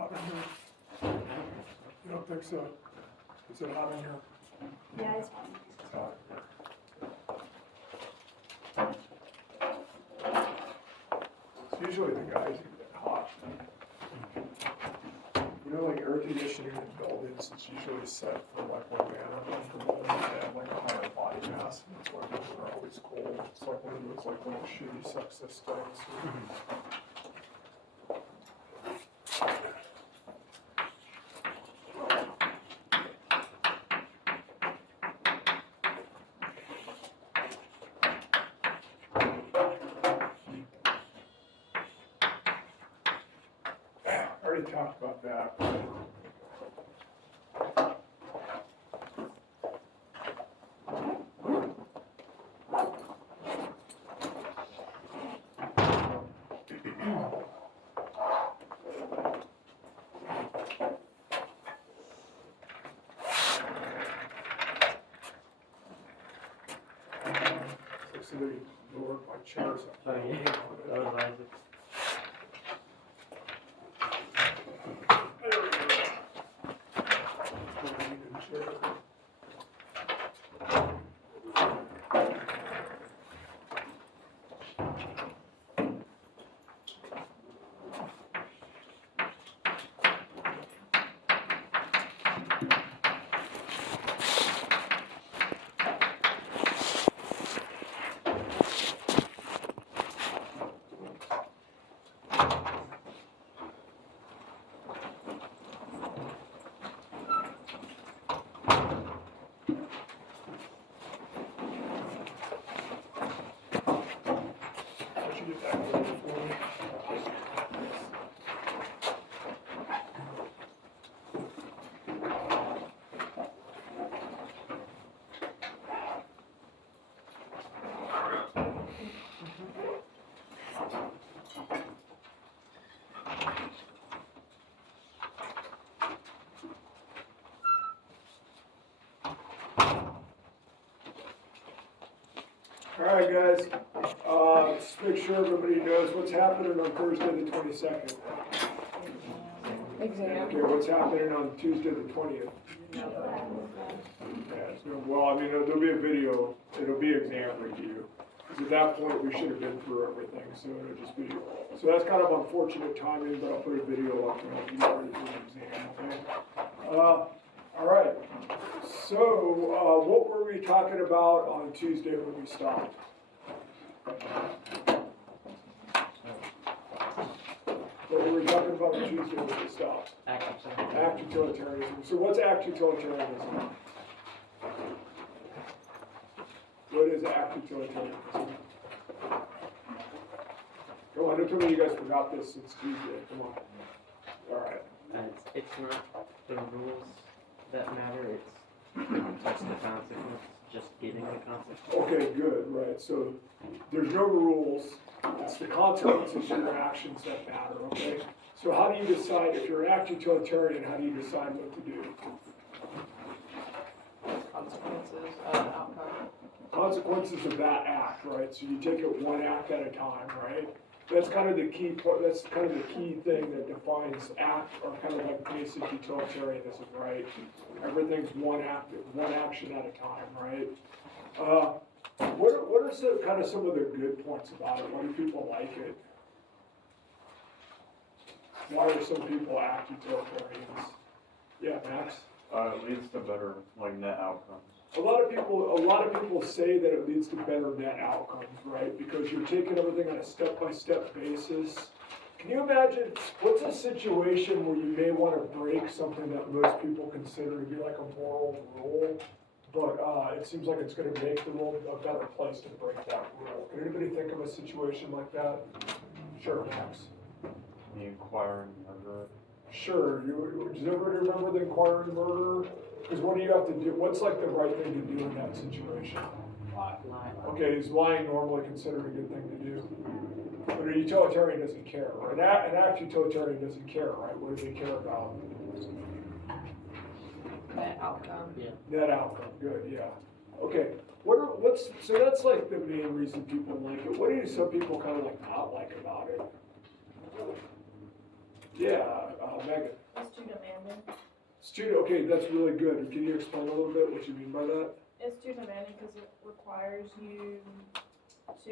hot in here? You don't think so? Is it hot in here? Yeah, it's fine. It's hot. It's usually the guys who get hot. You know, like air conditioning in buildings, it's usually set for like when man are comfortable and they have like a higher body mass, and that's why people are always cold. It's like one of those like little shitty sexist things. I already talked about that. So they lowered my chairs up. Oh, yeah. That was Isaac. There we go. Why don't you get that going for me? All right, guys. Just make sure everybody knows what's happening on Thursday the 22nd. Exam. Okay, what's happening on Tuesday the 20th? Yeah, so, well, I mean, there'll be a video. It'll be exam review. Because at that point, we should have been through everything. So it'll just be. So that's kind of unfortunate timing, but I'll put a video up to help you get ready for the exam. Okay. All right. So, what were we talking about on Tuesday when we stopped? What were we talking about on Tuesday when we stopped? Act utilitarianism. So what's act utilitarianism? What is act utilitarianism? Come on, don't tell me you guys forgot this since Tuesday. Come on. All right. It's not the rules that matter, it's just the consequence, just getting the consequence. Okay, good, right. So there's no rules. It's the consequences of your actions that matter, okay? So how do you decide, if you're an act utilitarian, how do you decide what to do? Consequences of an outcome. Consequences of that act, right? So you take it one act at a time, right? That's kind of the key part. That's kind of the key thing that defines act, or kind of like basic utilitarianism, right? Everything's one action at a time, right? What are some of the good points about it? Why do people like it? Why are some people act utilitarians? Yeah, Max. It leads to better net outcomes. A lot of people say that it leads to better net outcomes, right? Because you're taking everything on a step-by-step basis. Can you imagine, what's a situation where you may want to break something that most people consider to be like a moral rule, but it seems like it's going to make the world a better place to break that rule? Can anybody think of a situation like that? Sure, Max. The inquiring murderer. Sure. Does everybody remember the inquiring murderer? Because what do you have to do? What's like the right thing to do in that situation? Lie. Okay, is lying normally considered a good thing to do? But a utilitarian doesn't care, right? An act utilitarian doesn't care, right? What do they care about? Net outcome. Yeah. Net outcome, good, yeah. Okay, so that's like the main reason people like it. What do some people kind of like not like about it? Yeah, Megan? It's too demanding. Student, okay, that's really good. Can you explain a little bit what you mean by that? It's too demanding because it requires you to,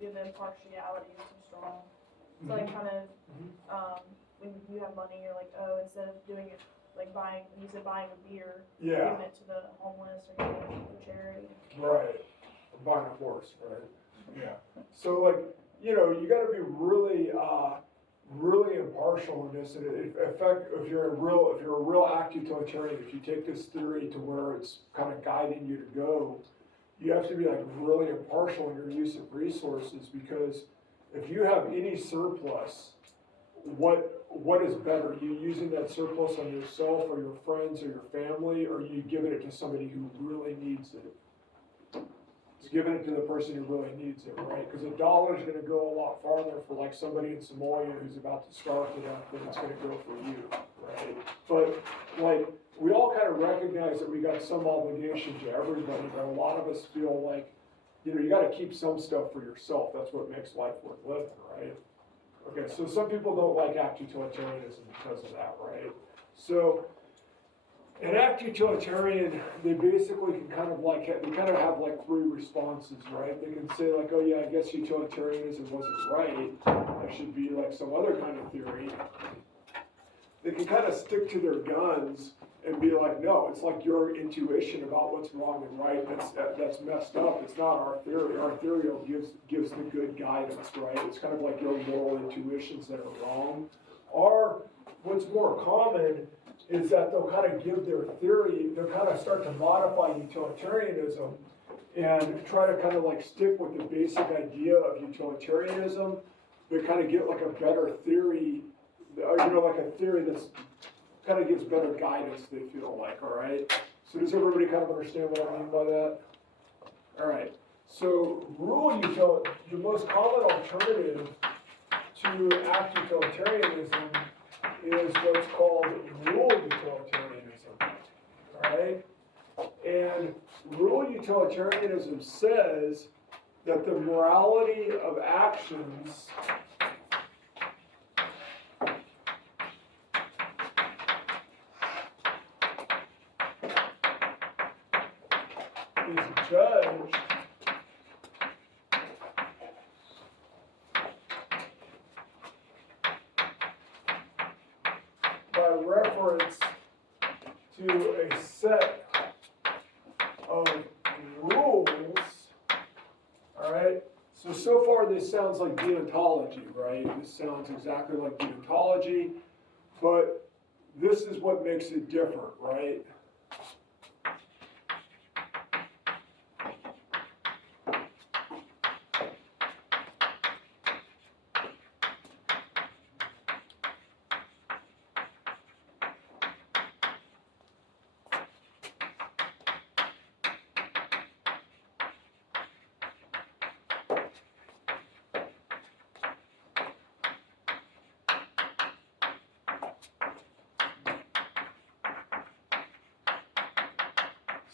your impartiality is too strong. So like kind of, when you have money, you're like, oh, instead of doing it, like buying, you said buying a beer, Yeah, giving it to the homeless or giving it to charity. right. Buying a horse, right? Yeah. So like, you know, you gotta be really, really impartial in this. And if you're a real act utilitarian, if you take this theory to where it's kind of guiding you to go, you have to be like really impartial in your use of resources, because if you have any surplus, what is better? You using that surplus on yourself or your friends or your family, or you giving it to somebody who really needs it? It's giving it to the person who really needs it, right? Because $1 is going to go a lot farther for like somebody in Somalia who's about to starve to death than it's going to go for you, right? But like, we all kind of recognize that we got some obligation to everybody, but a lot of us feel like, you know, you got to keep some stuff for yourself. That's what makes life worth living, right? Okay, so some people don't like act utilitarianism because of that, right? So an act utilitarian, they basically can kind of like, they kind of have like three responses, right? They can say like, oh yeah, I guess utilitarianism wasn't right. There should be like some other kind of theory. They can kind of stick to their guns and be like, no, it's like your intuition about what's wrong and right. That's messed up. It's not our theory. Our theory gives the good guidance, right? It's kind of like your moral intuitions that are wrong. Or what's more common is that they'll kind of give their theory, they'll kind of start to modify utilitarianism and try to kind of like stick with the basic idea of utilitarianism, but kind of get like a better theory, or, you know, like a theory that's kind of gives better guidance, they feel like, all right? So does everybody kind of understand what I mean by that? All right, so the most common alternative to act utilitarianism is what's called rule utilitarianism, all right? And rule utilitarianism says that the morality of actions is judged by reference to a set of rules, all right? So far this sounds like deontology, right? This sounds exactly like deontology, but this is what makes it different, right?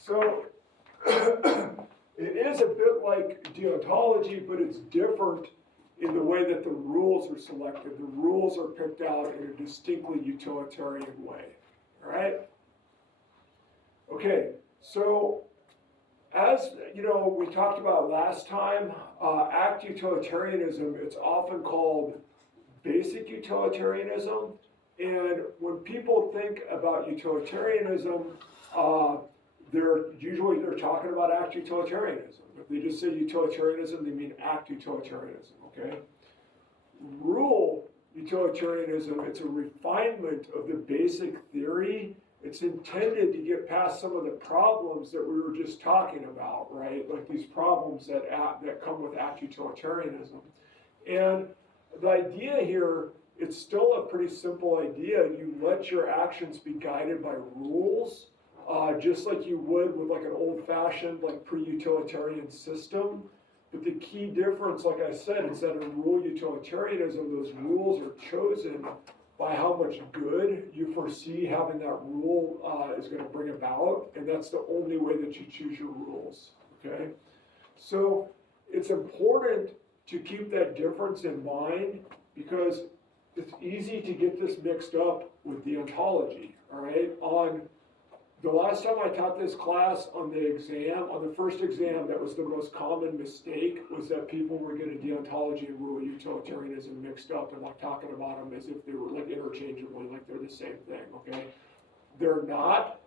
So it is a bit like deontology, but it's different in the way that the rules are selected. The rules are picked out in a distinctly utilitarian way, all right? Okay, so as you know, we talked about last time, act utilitarianism, it's often called basic utilitarianism. And when people think about utilitarianism, they're talking about act utilitarianism. If they just say utilitarianism, they mean act utilitarianism, okay? Rule utilitarianism, it's a refinement of the basic theory. It's intended to get past some of the problems that we were just talking about, right? Like these problems that come with act utilitarianism. And the idea here, it's still a pretty simple idea. You let your actions be guided by rules, just like you would with like an old-fashioned, like pre-utilitarian system. But the key difference, like I said, is that in rule utilitarianism, those rules are chosen by how much good you foresee having that rule is going to bring about, and that's the only way that you choose your rules, okay? So it's important to keep that difference in mind, because easy to get this mixed up with deontology, all right? On the last time I taught this class on the exam, on the first exam, that was the most common mistake, was that people were getting deontology and rule utilitarianism mixed up and like talking about them as if they were like interchangeably, like they're the same thing, okay? They're not.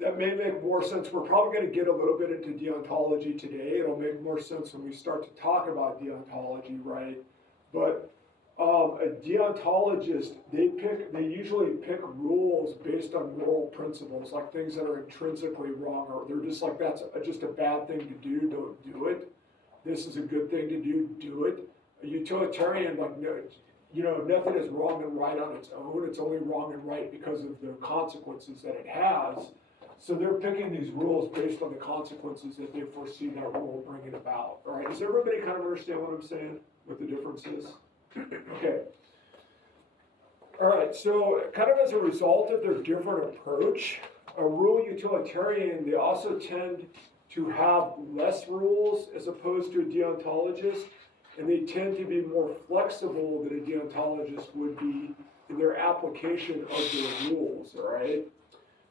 That may make more sense. We're probably going to get a little bit into deontology today. It'll make more sense when we start to talk about deontology, right? But a deontologist, they usually pick rules based on moral principles, like things that are intrinsically wrong, or they're just like, that's just a bad thing to do, don't do it. This is a good thing to do it. A utilitarian, like, no, you know, nothing is wrong and right on its own. It's only wrong and right because of the consequences that it has. So they're picking these rules based on the consequences that they foresee that rule bringing about. All right, does everybody kind of understand what I'm saying, what the difference is? Okay. All right, so kind of as a result of their different approach, a rule utilitarian, they also tend to have less rules as opposed to a deontologist, and they tend to be more flexible than a deontologist would be in their application of their rules, all right?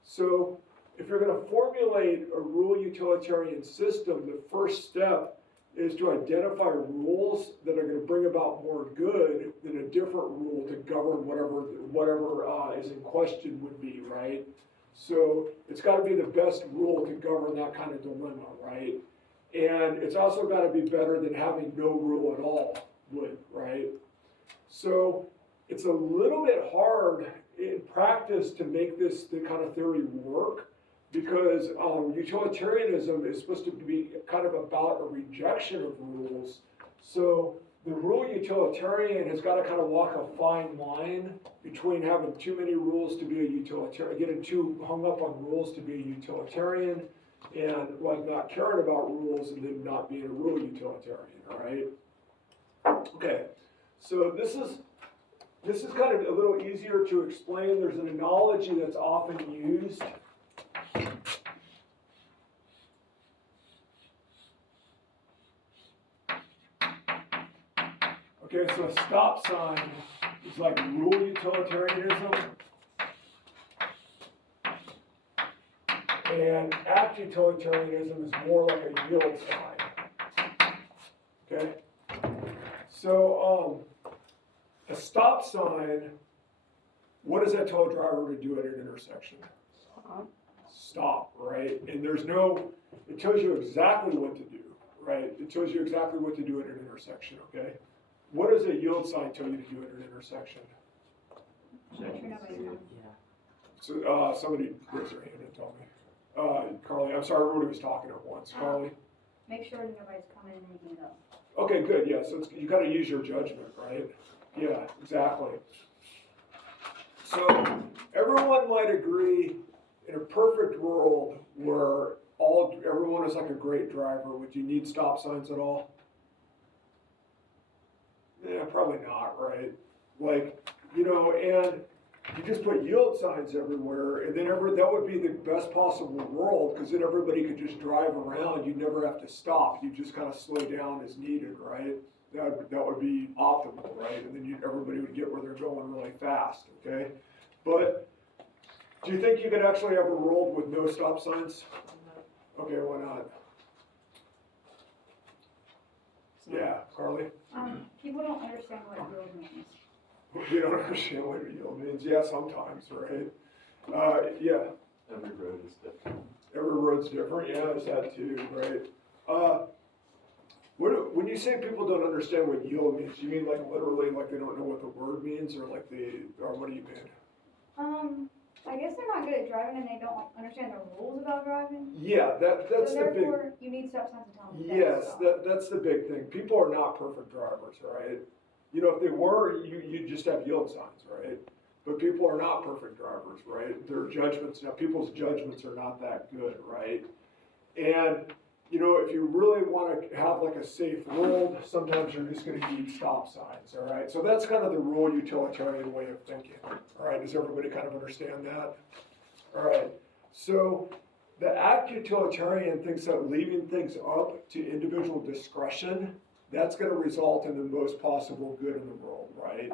So if you're going to formulate a rule utilitarian system, the first step is to identify rules that are going to bring about more good than a different rule to govern whatever is in question would be, right? So it's got to be the best rule to govern that kind of dilemma, right? And it's also got to be better than having no rule at all would, right? So it's a little bit hard in practice to make this the kind of theory work, because utilitarianism is supposed to be kind of about a rejection of rules. So the rule utilitarian has got to kind of walk a fine line between having too many rules to be a utilitarian, getting too hung up on rules to be a utilitarian, and like not caring about rules and then not being a rule utilitarian, all right? Okay, so this is kind of a little easier to explain. There's an analogy that's often used. Okay, so a stop sign is like rule utilitarianism, and act utilitarianism is more like a yield sign. Okay? So, a stop sign, what does that tell a driver to do at an intersection? Stop, right? And there's no, it tells you exactly what to do, right? It tells you exactly what to do at an intersection, okay? What does a yield sign tell you to do at an intersection? Yeah. So, somebody raise their hand and tell me. Carly, I'm sorry, everybody was talking at once. Carly? Make sure that nobody's coming and making it up. Okay, good, yeah, so you gotta use your judgment, right? Yeah, exactly. So, everyone might agree, in a perfect world where everyone is like a great driver, would you need stop signs at all? Yeah, probably not, right? Like, you know, and you just put yield signs everywhere, and then that would be the best possible world, because then everybody could just drive around. You'd never have to stop. You just kind of slow down as needed, right? That would be optimal, right? And then everybody would get where they're going really fast, okay? But do you think you could actually have a world with no stop signs? Okay, why not? Yeah, Carly? People don't understand what yield means. You don't understand what yield means? Yeah, sometimes, right? Yeah. Every road is different. Every road's different, yeah, there's that too, right? When you say people don't understand what yield means, you mean like literally like they don't know what the word means, or like or what do you mean? I guess they're not good at driving and they don't understand the rules about driving. Yeah, that's So the big. therefore, you need stop signs to tell them. Yes, that's the big thing. People are not perfect drivers, right? You know, if they were, you'd just have yield signs, right? But people are not perfect drivers, right? Their judgments, now people's judgments are not that good, right? And, you know, if you really want to have like a safe world, sometimes you're just going to need stop signs, all right? So that's kind of the rule utilitarian way of thinking, all right? Does everybody kind of understand that? All right, so the act utilitarian thinks that leaving things up to individual discretion, that's going to result in the most possible good in the world, right?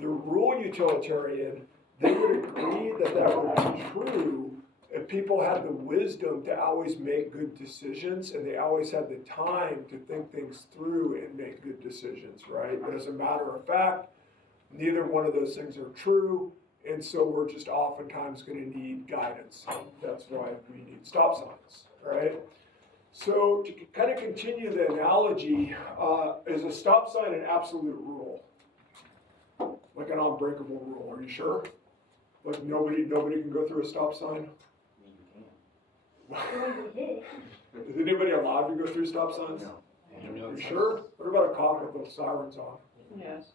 the rule utilitarian, they would agree that that would be true if people had the wisdom to always make good decisions and they always had the time to think things through and make good decisions, right? But as a matter of fact, neither one of those things are true, and so we're just oftentimes going to need guidance. That's why we need stop signs, right? So to kind of continue the analogy, is a stop sign an absolute rule? Like an unbreakable rule, are you sure? Like nobody can go through a stop sign? Is anybody allowed to go through stop signs? No. Are you sure? What about a cop with those sirens on? Yes.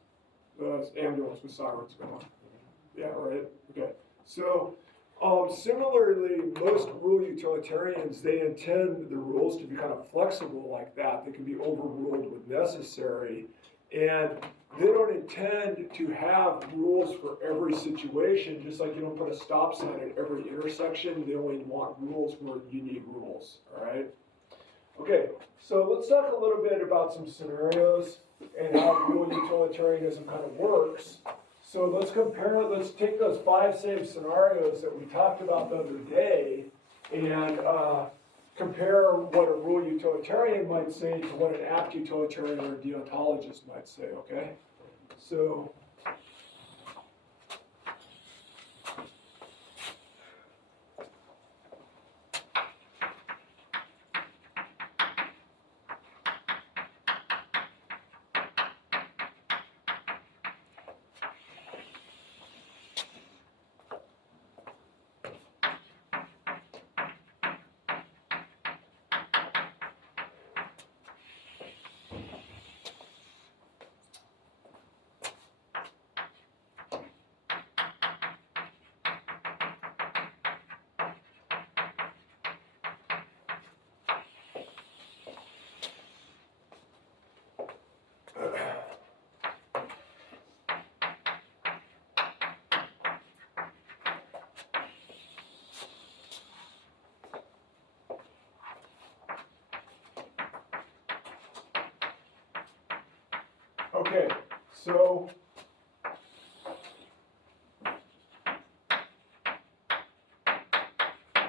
The ambulance with sirens going? Yeah, right, okay. So, similarly, most rule utilitarians, they intend the rules to be kind of flexible like that. They can be overruled when necessary. And they don't intend to have rules for every situation, just like you don't put a stop sign at every intersection. They only want rules where you need rules, all right? Okay, so let's talk a little bit about some scenarios and how rule utilitarianism kind of works. So let's take those 5 same scenarios that we talked about the other day and compare what a rule utilitarian might say to what an act utilitarian or deontologist might say, okay? So, okay, so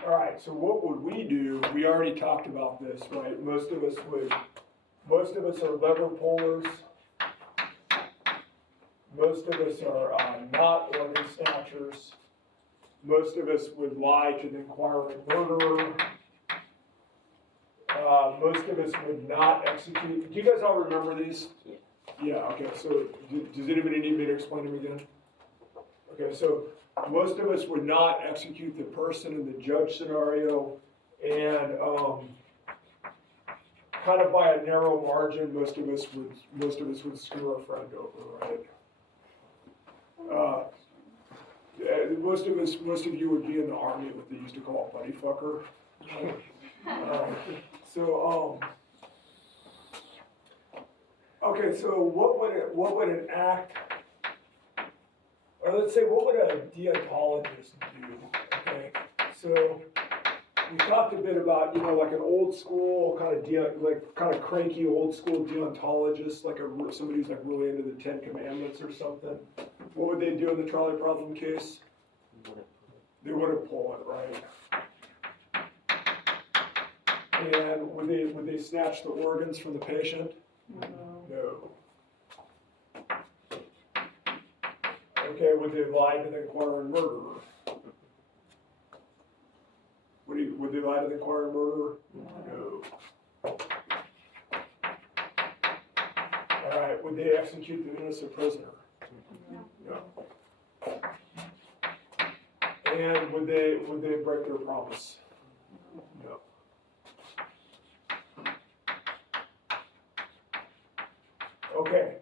all right, so what would we do? We already talked about this, right? Most of us are lever pullers. Most of us are not organ snatchers. Most of us would lie to the inquiring murderer. Most of us would not execute. Do you guys all remember these? Yeah. Yeah, okay, so does anybody need me to explain them again? Okay, so most of us would not execute the person in the judge scenario, and kind of by a narrow margin, most of us would screw our friend over, right? Most of you would be in the army, what they used to call a buddy fucker. Okay, so what would an act, or let's say, what would a deontologist do? Okay, so we talked a bit about, like an old school kind of cranky old school deontologist, like somebody who's like really into the 10 Commandments or something. What would they do in the trolley problem case? They wouldn't pull it, right? And would they snatch the organs from the patient? No. Okay, would they lie to the inquiring murderer? Would they lie to the inquiring murderer? No. All right, would they execute the innocent prisoner? No. And would they break their promise? No. Okay,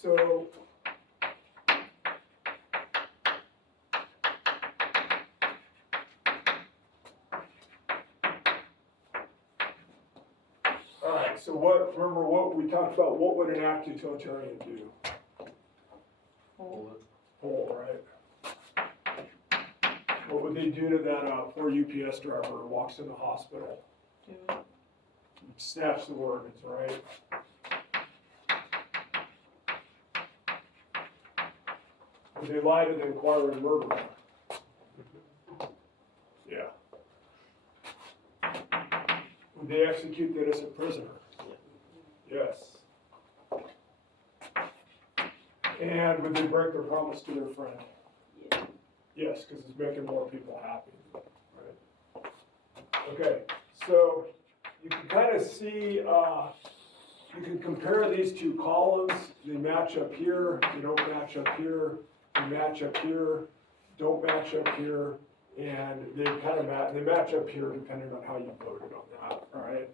so all right, so remember what we talked about, what would an act utilitarian do? Pull, right? What would they do to that poor UPS driver who walks in the hospital? Snatch the organs, right? Would they lie to the inquiring murderer? Yeah. Would they execute the innocent prisoner? Yes. And would they break their promise to their friend? Yeah. Yes, because it's making more people happy. Right. Okay, so you can kind of see, you can compare these two columns. They match up here, they don't match up here, they match up here, don't match up here, and they kind of they match up here depending on how you voted on that, all right?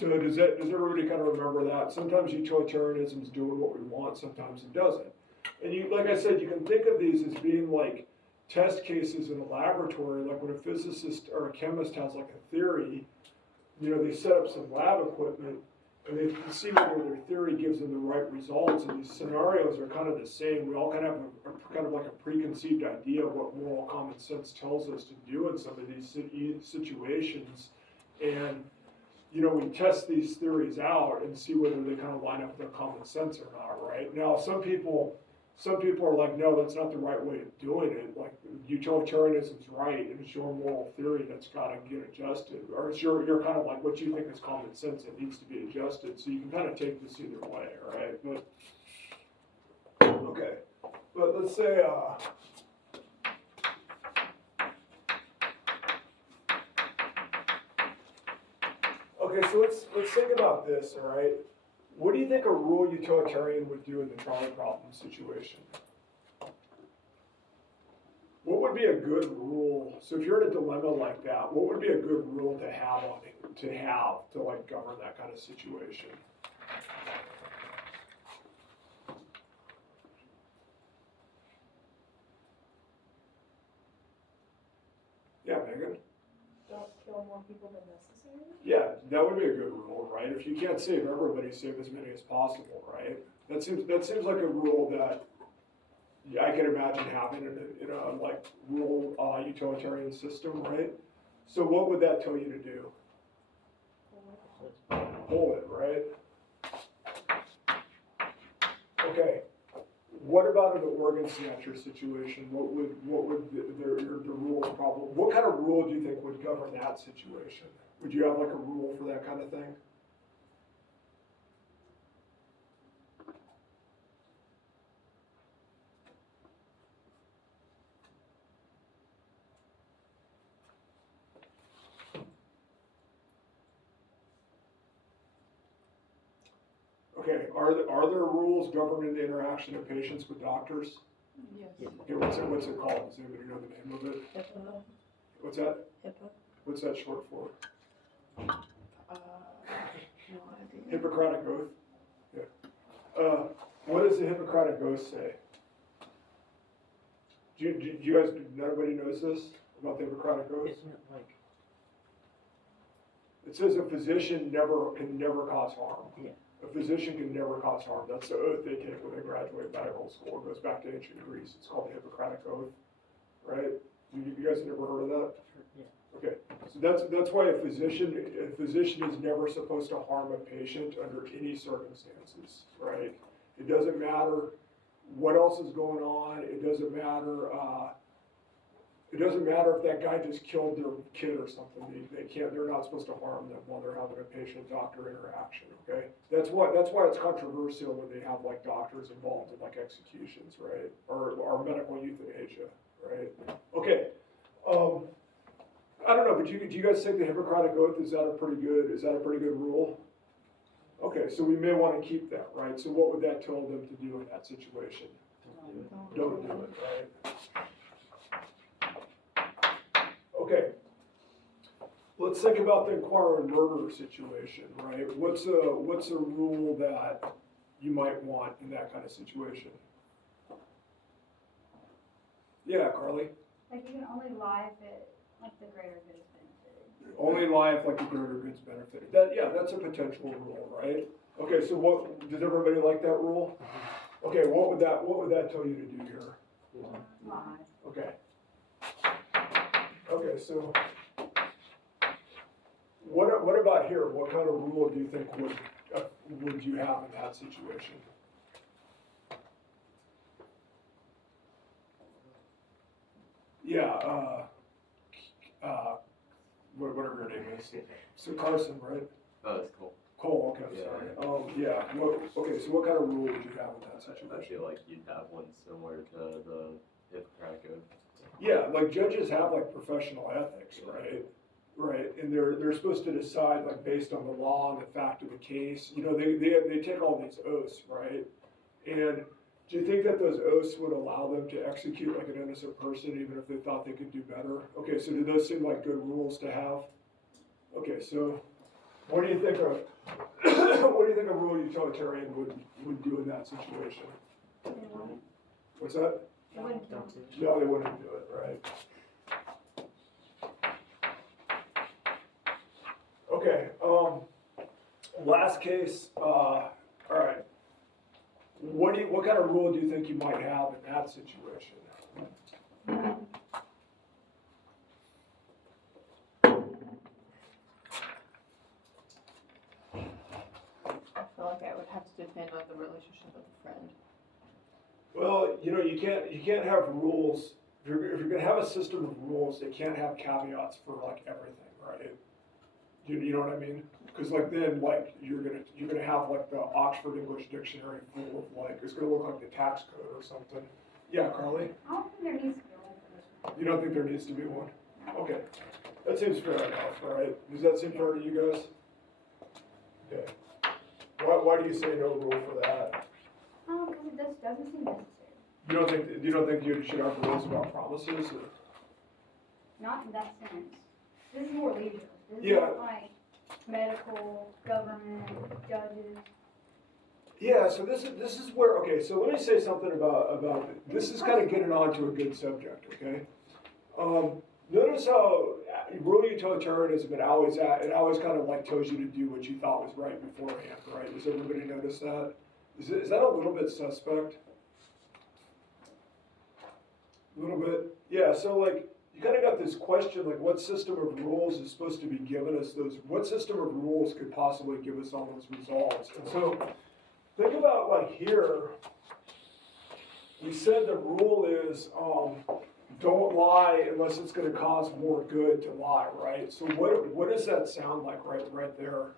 So does everybody kind of remember that? Sometimes utilitarianism is doing what we want, sometimes it doesn't. And you, like I said, you can think of these as being like test cases in a laboratory, like when a physicist or a chemist has like a theory, you know, they set up some lab equipment and they can see whether their theory gives them the right results. And these scenarios are kind of the same. We all kind of have a kind of like a preconceived idea of what moral common sense tells us to do in some of these situations. And, you know, we test these theories out and see whether they kind of line up with their common sense or not, right? Now, some people are like, no, that's not the right way of doing it. Like, utilitarianism's right, and it's your moral theory that's got to get adjusted. Or it's you're kind of like, what you think is common sense that needs to be adjusted. So you can kind of take this either way, all right? But, okay. But let's say, okay, so let's think about this, all right? What do you think a rule utilitarian would do in the trolley problem situation? What would be a good rule? So if you're in a dilemma like that, what would be a good rule to have to like govern that kind of situation? Yeah, Megan? Don't kill more people than necessary. Yeah, that would be a good rule, right? If you can't save everybody, save as many as possible, right? That seems like a rule that I can imagine having in a like rule utilitarian system, right? So what would that tell you to do? Hold it, right? Okay. What about an organ snatcher situation? What would the rules probably? What kind of rule do you think would govern that situation? Would you have like a rule for that kind of thing? Okay, are there rules governing the interaction of patients with doctors? Yes. Okay, what's it called? Does anybody know the name of it? HIPAA. What's that? HIPAA. What's that short for? No idea. Hippocratic Oath? Yeah. What does the Hippocratic Oath say? Do you guys, nobody knows this about the Hippocratic Oath? Isn't it like, It says a physician can never cause harm. Yeah. A physician can never cause harm. That's the oath they take when they graduate medical school. It goes back to ancient Greece. It's called the Hippocratic Oath, right? You guys have never heard of that? yeah, Okay, so that's why a physician is never supposed to harm a patient under any circumstances, right? It doesn't matter what else is going on. It doesn't matter. It doesn't matter if that guy just killed their kid or something. They're not supposed to harm them while they're having a patient-doctor interaction, okay? That's why it's controversial when they have like doctors involved in like executions, right? Or medical euthanasia, right? Okay. I don't know, but do you guys think the Hippocratic Oath, is that a pretty good rule? Okay, so we may want to keep that, right? So what would that tell them to do in that situation? Don't do it, right? Okay. Let's think about the inquiring murderer situation, right? What's a rule that you might want in that kind of situation? Yeah, Carly? Like, you can only lie if it, like, the greater good is benefited. Only lie if like the greater good's benefited. That's a potential rule, right? Okay, so does everybody like that rule? Okay, what would that tell you to do here? Lie. Okay. Okay, so what about here? What kind of rule do you think would you have in that situation? whatever your name is. So Carson, right? Oh, that's cool. Cole, okay, Yeah. sorry. Okay, so what kind of rule would you have in that I situation? feel like you'd have one similar to the Hippocratic Code. Yeah, like judges have like professional ethics, right? Right, and they're supposed to decide like based on the law and the fact of the case. You know, they take all these oaths, right? And do you think that those oaths would allow them to execute like an innocent person even if they thought they could do better? Okay, so do those seem like good rules to have? Okay, so what do you think of what do you think a rule utilitarian would do in that situation? What's that? It wouldn't Don't count. do it. No, they wouldn't do it, right? Okay, last case, all right. What kind of rule do you think you might have in that situation? I feel like I would have to depend on the relationship of the friend. Well, you know, you can't have rules, if you're gonna have a system of rules, they can't have caveats for like everything, right? You know what I mean? Cause like then, like, you're gonna have like the Oxford English Dictionary full of like, it's gonna look like the tax code or something. Yeah, Carly? I don't think there needs to be one for this one. You don't think there needs to be one? Okay, that seems fair enough, all right? Does that seem fair to you guys? Okay. Why do you say no rule for that? Oh, because it just doesn't seem necessary. You don't think you should have rules about promises or? Not in that sense. This is more leisure. This is Yeah. not like medical, government, judges. Yeah, so this is where, okay, so let me say something about this is kind of getting on to a good subject, okay? Notice how rule utilitarianism, it always kind of like tells you to do what you thought was right beforehand, right? Does everybody notice that? Is that a little bit suspect? A little bit? Yeah, so like, you kind of got this question, like what system of rules is supposed to be giving us those, what system of rules could possibly give us all those results? And so, think about like here, we said the rule is, don't lie unless it's gonna cause more good to lie, right? So what does that sound like right there?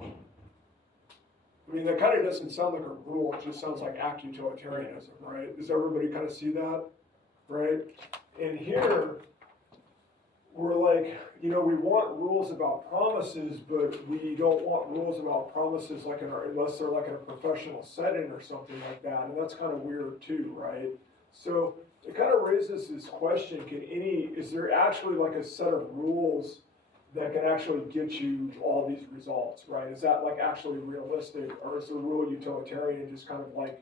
I mean, that kind of doesn't sound like a rule, it just sounds like act utilitarianism, right? Does everybody kind of see that, right? And here, we're like, you know, we want rules about promises, but we don't want rules about promises like unless they're like in a professional setting or something like that, and that's kind of weird too, right? So it kind of raises this question, is there actually like a set of rules that can actually get you all these results, right? Is that like actually realistic, or is the rule utilitarian just kind of like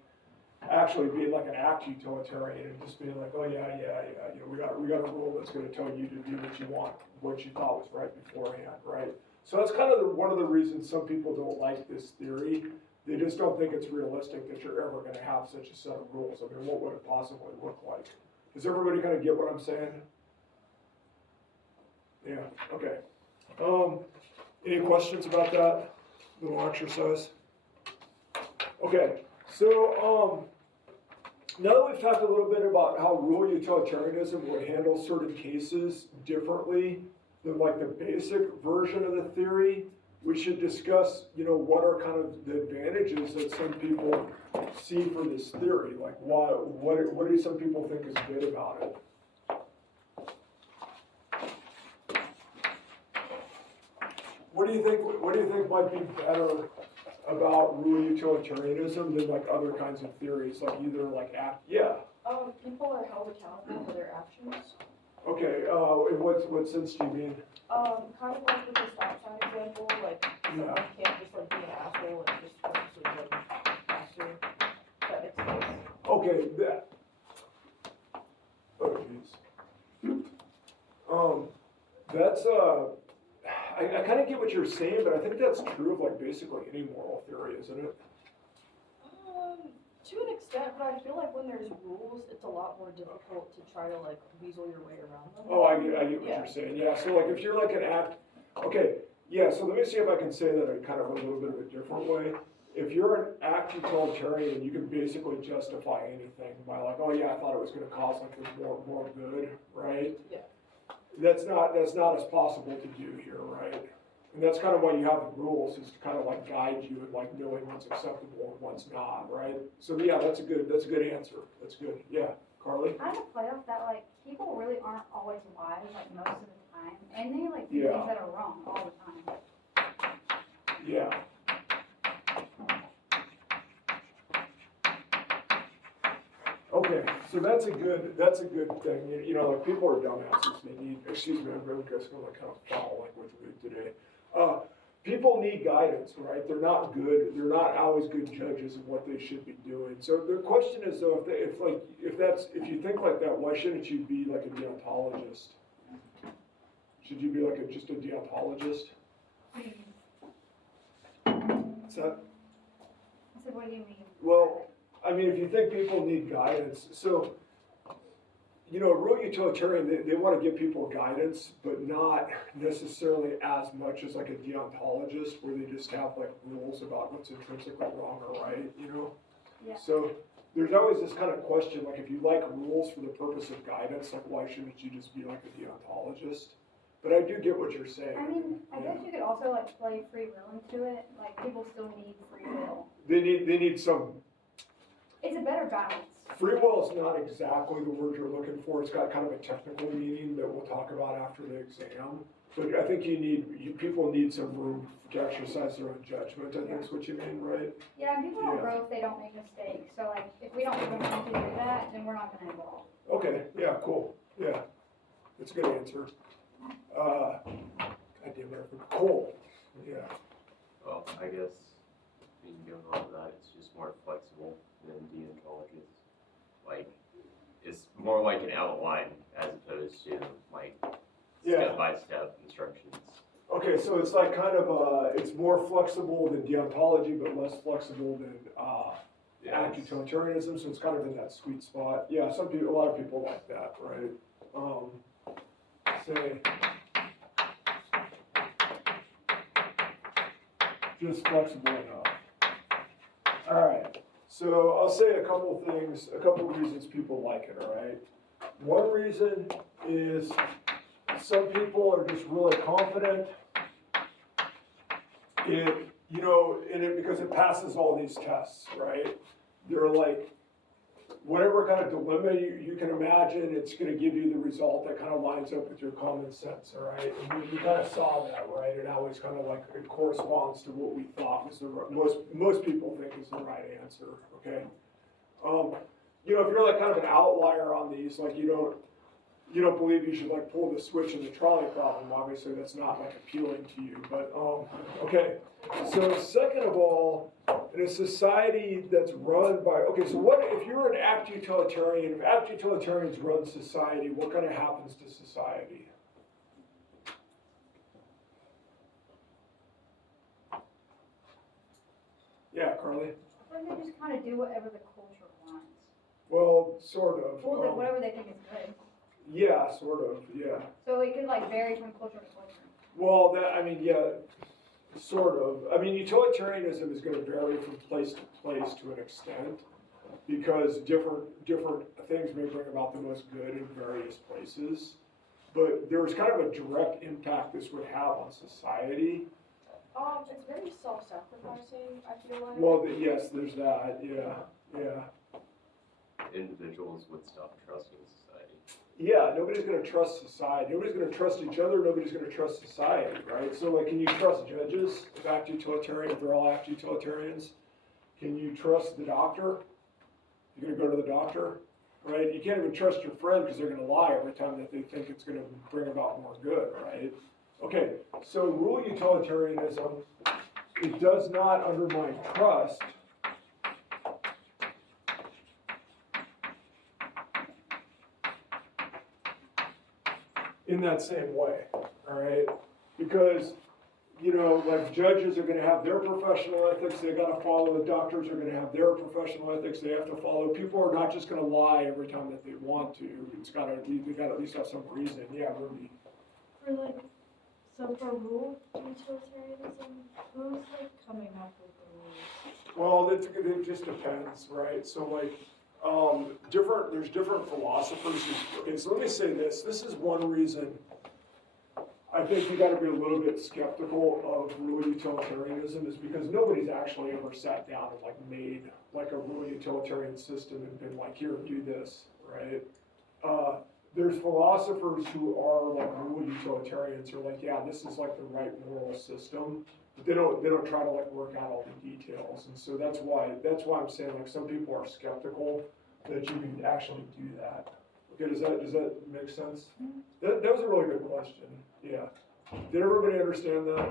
actually being like an act utilitarian and just being like, oh yeah, you know, we got a rule that's gonna tell you to do what you want, what you thought was right beforehand, right? So that's kind of one of the reasons some people don't like this theory. They just don't think it's realistic that you're ever gonna have such a set of rules. I mean, what would it possibly look like? Does everybody kind of get what I'm saying? Yeah, okay. Any questions about that little exercise? Okay, so, now that we've talked a little bit about how rule utilitarianism would handle certain cases differently than like the basic version of the theory, we should discuss, you know, what are kind of the advantages that some people see for this theory. Like, what do some people think is good about it? What do you think might be better about rule utilitarianism than like other kinds of theories, like either like People are held accountable for their actions. Okay, in what sense do you mean? Kind of like with the stop sign example, like, someone can't just like be an asshole and just purposely like pass through. That makes sense. Okay, that. Oh jeez. That's I kind of get what you're saying, but I think that's true of like basically any moral theory, isn't it? To an extent, but I feel like when there's rules, it's a lot more difficult to try to like weasel your way around them. Oh, I get what Yeah. you're saying. Yeah, so like if you're like an act, okay, yeah, so let me see if I can say that in kind of a little bit of a different way. if you're an act utilitarian, you can basically justify anything by like, oh yeah, I thought it was gonna cause like more good, right? Yeah. That's not as possible to do here, right? And that's kind of why you have the rules, is to kind of like guide you in like knowing what's acceptable and what's not, right? So yeah, that's a good answer. That's good. Yeah, Carly? I have a play off that, like, people really aren't always wise, like, most of the time, and they, like, do Yeah. things that are wrong all the time. Yeah. Okay, so that's a good thing. You know, like people are dumbasses. They need, excuse me, I'm just gonna like kind of foul like with me today. People need guidance, right? They're not always good judges of what they should be doing. So the question is though, if you think like that, why shouldn't you be like a deontologist? Should you be like just a deontologist? Is that? I said, what do you mean? Well, I mean, if you think people need guidance, so, you know, a real utilitarian, they want to give people guidance, but not necessarily as much as like a deontologist, where they just have like rules about what's intrinsically wrong or right, you know? Yeah. So there's always this kind of question, like if you like rules for the purpose of guidance, like why shouldn't you just be like a deontologist? But I do get what you're saying. I mean, I guess you could also, like, play free will into it, like, people still need free will. They need some. It's a better balance. Free will is not exactly the word you're looking for. It's got kind of a technical meaning that we'll talk about after the exam. But I think people need some room to exercise their own judgment. I think is what you mean, right? Yeah, and people don't Yeah. grow if they don't make mistakes, so, like, if we don't give them room to do that, then we're not gonna evolve. Okay, yeah, cool. Yeah, that's a good answer. God damn it, cool. Yeah. Well, I guess, I mean, going on to that, it's just more flexible than deontologists. Like, it's more like an outline as opposed to like step-by-step instructions. Okay, so it's like kind of it's more flexible than deontology, but less flexible than act utilitarianism. So it's kind of in that sweet spot. Yeah, a lot of people like that, right? Say just flexible enough. All right. So I'll say a couple things, a couple reasons people like it. All right. One reason is some people are just really confident in it because it passes all these tests, right? They're like, whatever kind of dilemma you can imagine, it's going to give you the result that kind of lines up with your common sense, all right? And we kind of saw that, right? And now it's kind of like it corresponds to what we thought was most people think is the right answer, okay? If you're like kind of an outlier on these, like you don't believe you should like pull the switch in the trolley problem, obviously that's not like appealing to you, but okay. So second of all, in a society that's run by, okay, so what if you're an act utilitarian, if act utilitarians run society, what kind of happens to society? Yeah, Carly? I think they just kind of do whatever the culture wants. Well, sort of. Well, whatever they think is good. Yeah, sort of, yeah. So it could like vary from culture to culture. Well, sort of. I mean, utilitarianism is going to vary from place to place to an extent, because different things may bring about the most good in various places. But there's kind of a direct impact this would have on society. It's very self-sacrificing, I feel like. Well, yes, there's that. Yeah. Individuals would stop trusting society. Yeah, nobody's going to trust society. Nobody's going to trust each other. Nobody's going to trust society, right? So, like, can you trust judges if act utilitarian, if they're all act utilitarians? Can you trust the doctor? You're going to go to the doctor, right? You can't even trust your friend because they're going to lie every time that they think it's going to bring about more good, right? Okay, so rule utilitarianism, it does not undermine trust. In that same way, all right? Because, like judges are going to have their professional ethics they got to follow, the doctors are going to have their professional ethics they have to follow. People are not just going to lie every time that they want to. They got to at least have some reason. Yeah, Ruby. For rule utilitarianism, who's like coming up with the rules? Well, it just depends, right? So like, there's different philosophers. Okay, so let me say this. This is one reason I think you gotta be a little bit skeptical of real utilitarianism is because nobody's actually ever sat down and like made like a real utilitarian system and been like, here, do this, right? There's philosophers who are like real utilitarians who are like, yeah, this is like the right moral system. But they don't try to like work out all the details. And so that's why I'm saying like some people are skeptical that you can actually do that. Okay, does that make sense? That was a really good question. Yeah. Did everybody understand that?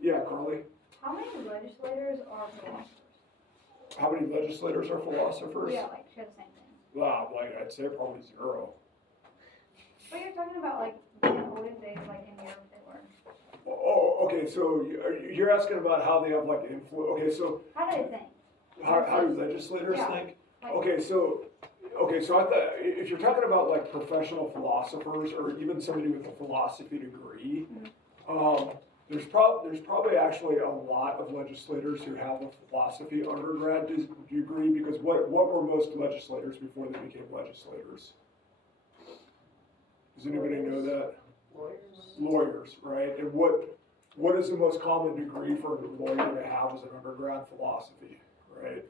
Yeah, Carly? How many legislators are philosophers? How many legislators are philosophers? Yeah, like share the same thing. Wow, like I'd say probably 0. But you're talking about like in olden days, like in Europe, they were. Oh, okay, so you're asking about how they have like influence. Okay, so How do they think? how do legislators Yeah. think? Like, Okay, so I thought if you're talking about like professional philosophers or even somebody with a philosophy degree, there's probably actually a lot of legislators who have a philosophy undergrad degree because what were most legislators before they became legislators? Does anybody know that? Lawyers, right? And what is the most common degree for a lawyer to have as an undergrad? Philosophy, right?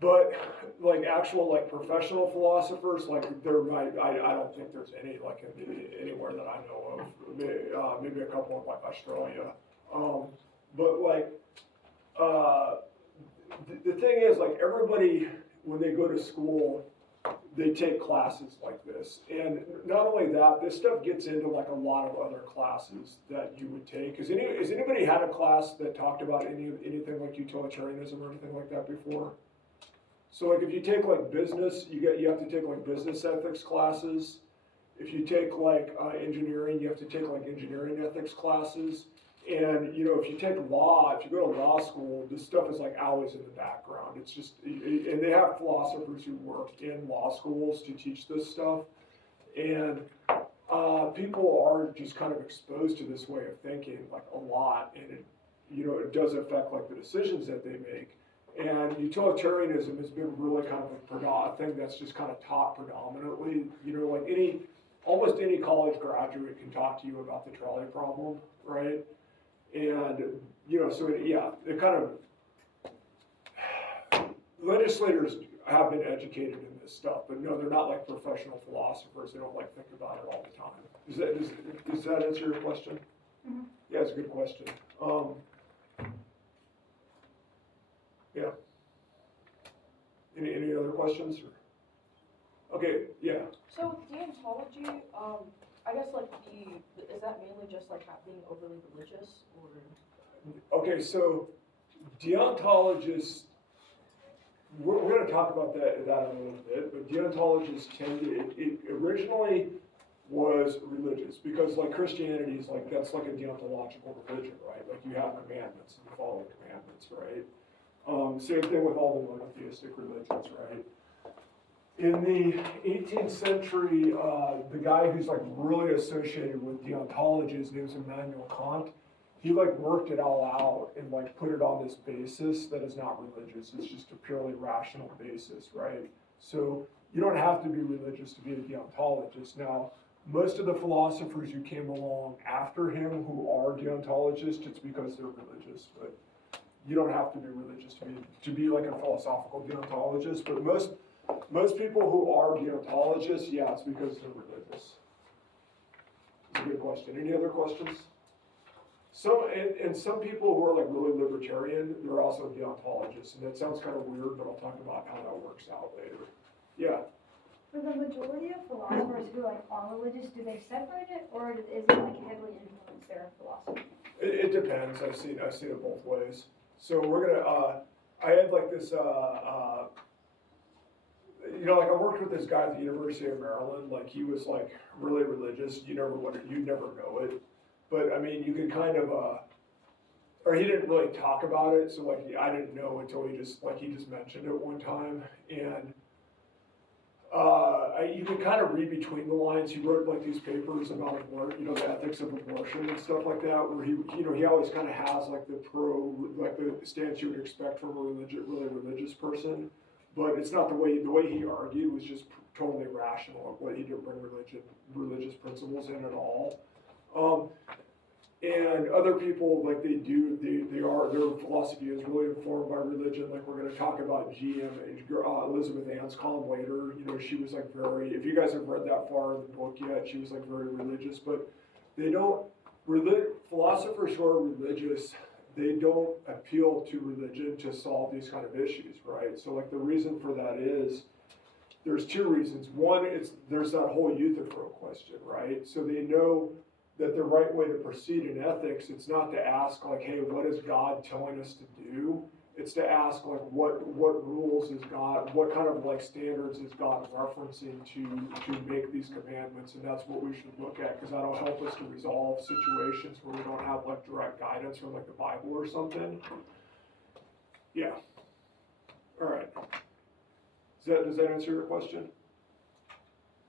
But like actual like professional philosophers, like I don't think there's any like anywhere that I know of. Maybe a couple in like Australia. But like the thing is like everybody when they go to school, they take classes like this. And not only that, this stuff gets into like a lot of other classes that you would take. Has anybody had a class that talked about anything like utilitarianism or anything like that before? So like if you take like business, you have to take like business ethics classes. If you take like engineering, you have to take like engineering ethics classes. And you know, if you take law, if you go to law school, this stuff is like always in the background. It's just, and they have philosophers who work in law schools to teach this stuff. And people are just kind of exposed to this way of thinking like a lot, and it does affect like the decisions that they make. And utilitarianism has been really kind of a thing that's just kind of taught predominantly. Like almost any college graduate can talk to you about the trolley problem, right? And, it kind of, legislators have been educated in this stuff, but no, they're not like professional philosophers. They don't like think about it all the time. Does that answer your question? Mm-hmm. Yeah, it's a good question. Yeah. Any other questions? Okay, yeah. So deontology, I guess like is that mainly just like being overly religious or? Okay, so deontologists, we're going to talk about that in a little bit, but deontologists it originally was religious because like Christianity is like, that's like a deontological religion, right? Like you have commandments and you follow the commandments, right? Same thing with all the monotheistic religions, right? In the 18th century, the guy who's like really associated with deontology, his name's Immanuel Kant. He like worked it all out and like put it on this basis that is not religious. It's just a purely rational basis, right? So you don't have to be religious to be a deontologist. Now, most of the philosophers who came along after him who are deontologists, it's because they're religious, but you don't have to be religious to be like a philosophical deontologist. But most people who are deontologists, yeah, it's because they're religious. It's a good question. Any other questions? And some people who are like really libertarian, they're also deontologists, and that sounds kind of weird, but I'll talk about how that works out later. Yeah. For the majority of philosophers who like are religious, do they separate it, or is it like heavily influence their philosophy? It depends. I've seen it both ways. So we're gonna. I had like this. Like I worked with this guy at the University of Maryland. Like he was like really religious. You never know it. But I mean, you could kind of. Or he didn't really talk about it. So like I didn't know until he just mentioned it one time. And I you can kind of read between the lines. He wrote like these papers about the ethics of abortion and stuff like that, where he always kind of has like the stance you would expect from a really religious person, but it's not the way he argued was just totally rational. He didn't bring religious principles in at all. And other people, like their philosophy is really informed by religion. Like we're going to talk about Elizabeth Ann's column later. She was like if you guys have read that far in the book yet, she was like very religious. But philosophers who are religious, they don't appeal to religion to solve these kind of issues, right? So like the reason for that is, there's two reasons. One is there's that whole euthyphro question, right? So they know that the right way to proceed in ethics, it's not to ask like, hey, what is God telling us to do? It's to ask like, what rules is God, what kind of like standards is God referencing to make these commandments? And that's what we should look at, because that'll help us to resolve situations where we don't have like direct guidance from like the Bible or something. Yeah. All right. Does that answer your question?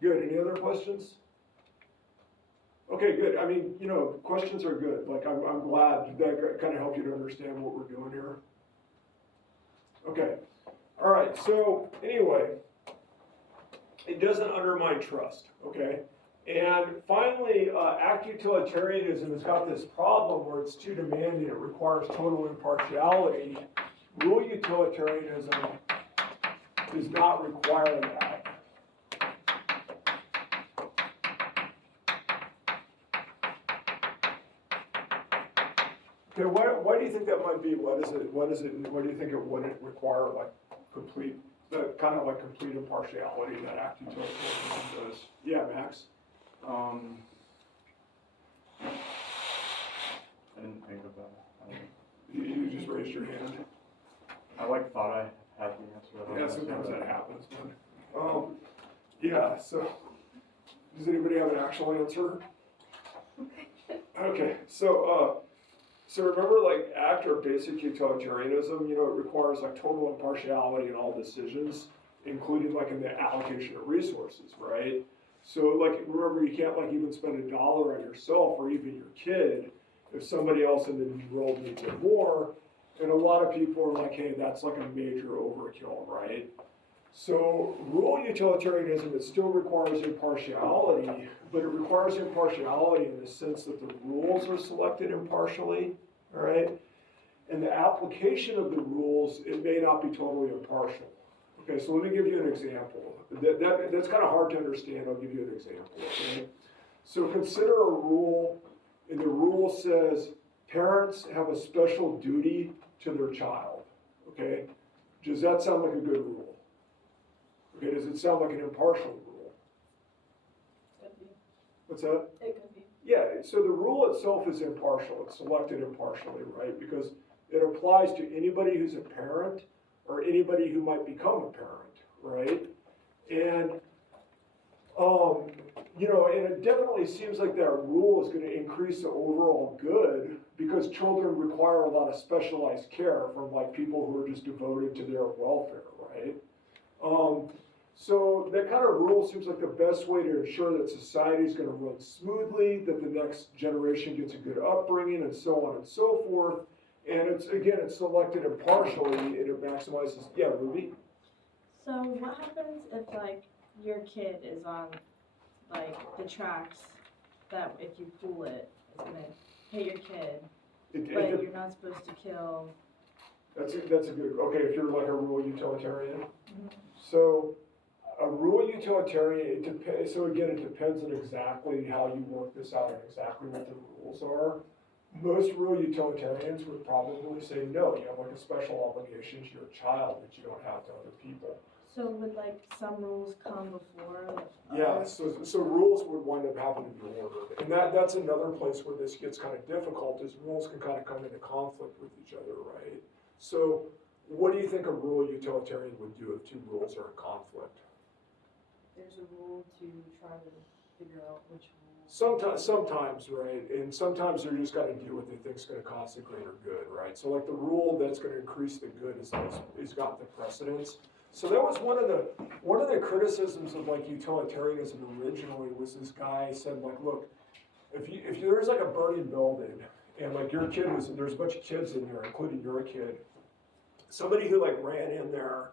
Good. Any other questions? Okay, good. I mean, questions are good. Like, I'm glad that kind of helped you to understand what we're doing here. Okay. All right. So anyway, it doesn't undermine trust. Okay. And finally, act utilitarianism has got this problem where it's too demanding. It requires total impartiality. Rule utilitarianism does not require that. Okay, why do you think that might be? What do you think it wouldn't require like complete impartiality that act utilitarianism does? Yeah, Max? I didn't think of that. You just raised your hand. I thought I had the answer. Yeah, sometimes that happens, man. Yeah, so does anybody have an actual answer? Okay, so remember like act or basic utilitarianism, it requires like total impartiality in all decisions, including like in the allocation of resources, right? So like remember you can't like even spend $1 on yourself or even your kid if somebody else in the world needs it more. And a lot of people are like, hey, that's like a major overkill, right? So rule utilitarianism, it still requires impartiality, but it requires impartiality in the sense that the rules are selected impartially, all right? And the application of the rules, it may not be totally impartial. Okay, so let me give you an example. That's kind of hard to understand. I'll give you an example, okay? So consider a rule, and the rule says parents have a special duty to their child, okay? Does that sound like a good rule? Okay, does it sound like an impartial rule? Could be. What's that? It could be. Yeah, so the rule itself is impartial. It's selected impartially, right? Because it applies to anybody who's a parent or anybody who might become a parent, right? And, and it definitely seems like that rule is going to increase the overall good because children require a lot of specialized care from like people who are just devoted to their welfare, right? So that kind of rule seems like the best way to ensure that society is going to run smoothly, that the next generation gets a good upbringing, and so on and so forth. And it's selected impartially, and it maximizes. Yeah, Ruby? So what happens if like your kid is on like the tracks that if you pull it, it's gonna hit your kid, but you're not supposed to kill? That's a good, okay, if you're like a rule utilitarian. So a rule utilitarian, it depends on exactly how you work this out and exactly what the rules are. Most rule utilitarians would probably say, no, you have like a special obligation to your child that you don't have to other people. So would like some rules come before? Yeah, so rules would wind up having to be ordered. And that's another place where this gets kind of difficult, is rules can kind of come into conflict with each other, right? So what do you think a rule utilitarian would do if two rules are in conflict? There's a rule to try to figure out which rule. Sometimes, right? And sometimes they're just got to do what they think is going to cause the greater good, right? So like the rule that's going to increase the good is got the precedence. So that was one of the criticisms of like utilitarianism originally was this guy said like, look, if there's like a burning building and like your kid was, there's a bunch of kids in there, including your kid, somebody who like ran in there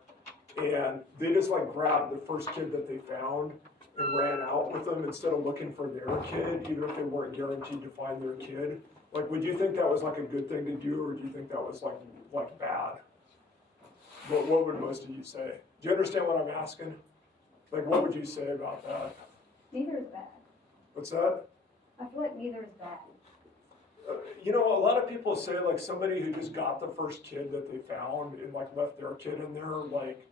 and they just like grabbed the first kid that they found and ran out with them instead of looking for their kid, even if they weren't guaranteed to find their kid. Like, would you think that was like a good thing to do, or do you think that was like bad? What would most of you say? Do you understand what I'm asking? Like, what would you say about that? Neither is bad. What's that? I feel like neither is bad. You know, a lot of people say like somebody who just got the first kid that they found and like left their kid in there, like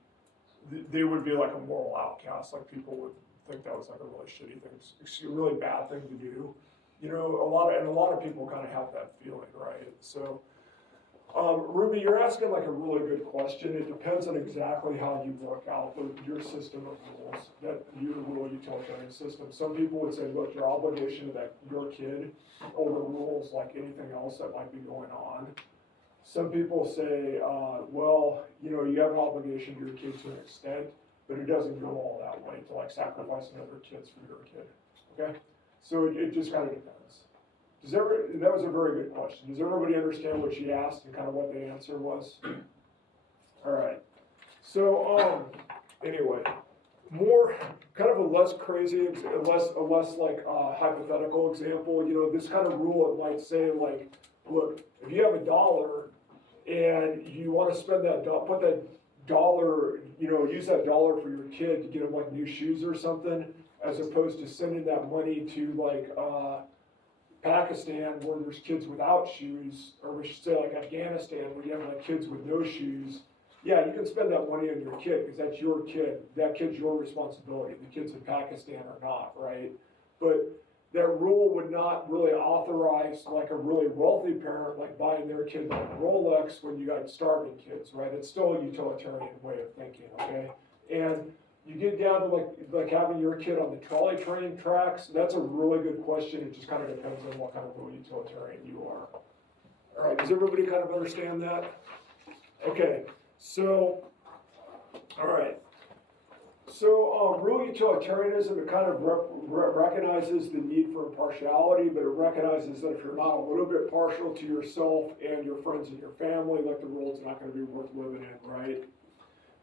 they would be like a moral outcast. Like people would think that was like a really shitty thing, it's a really bad thing to do. You know, a lot of people kind of have that feeling, right? So, Ruby, you're asking like a really good question. It depends on exactly how you work out your system of rules, that your rule utilitarian system. Some people would say, look, your obligation to your kid overrules like anything else that might be going on. Some people say, well, you know, you have an obligation to your kid to an extent, but it doesn't go all that way to like sacrificing other kids for your kid, okay? So it just kind of depends. That was a very good question. Does everybody understand what she asked and kind of what the answer was? All right. So anyway, more kind of a less crazy, a less like hypothetical example. You know, this kind of rule, it might say like, look, if you have $1 and you want to spend that, put that dollar, you know, use that dollar for your kid to get them like new shoes or something, as opposed to sending that money to like Pakistan where there's kids without shoes, or we should say like Afghanistan where you have like kids with no shoes. Yeah, you can spend that money on your kid because that's your kid. That kid's your responsibility. The kids in Pakistan are not, right? But that rule would not really authorize like a really wealthy parent like buying their kid like a Rolex when you got starving kids, right? It's still a utilitarian way of thinking, okay? And you get down to like having your kid on the trolley train tracks, that's a really good question. It just kind of depends on what kind of rule utilitarian you are. All right, does everybody kind of understand that? Okay, so, all right. So rule utilitarianism, it kind of recognizes the need for impartiality, but it recognizes that if you're not a little bit partial to yourself and your friends and your family, like the world's not going to be worth living in, right?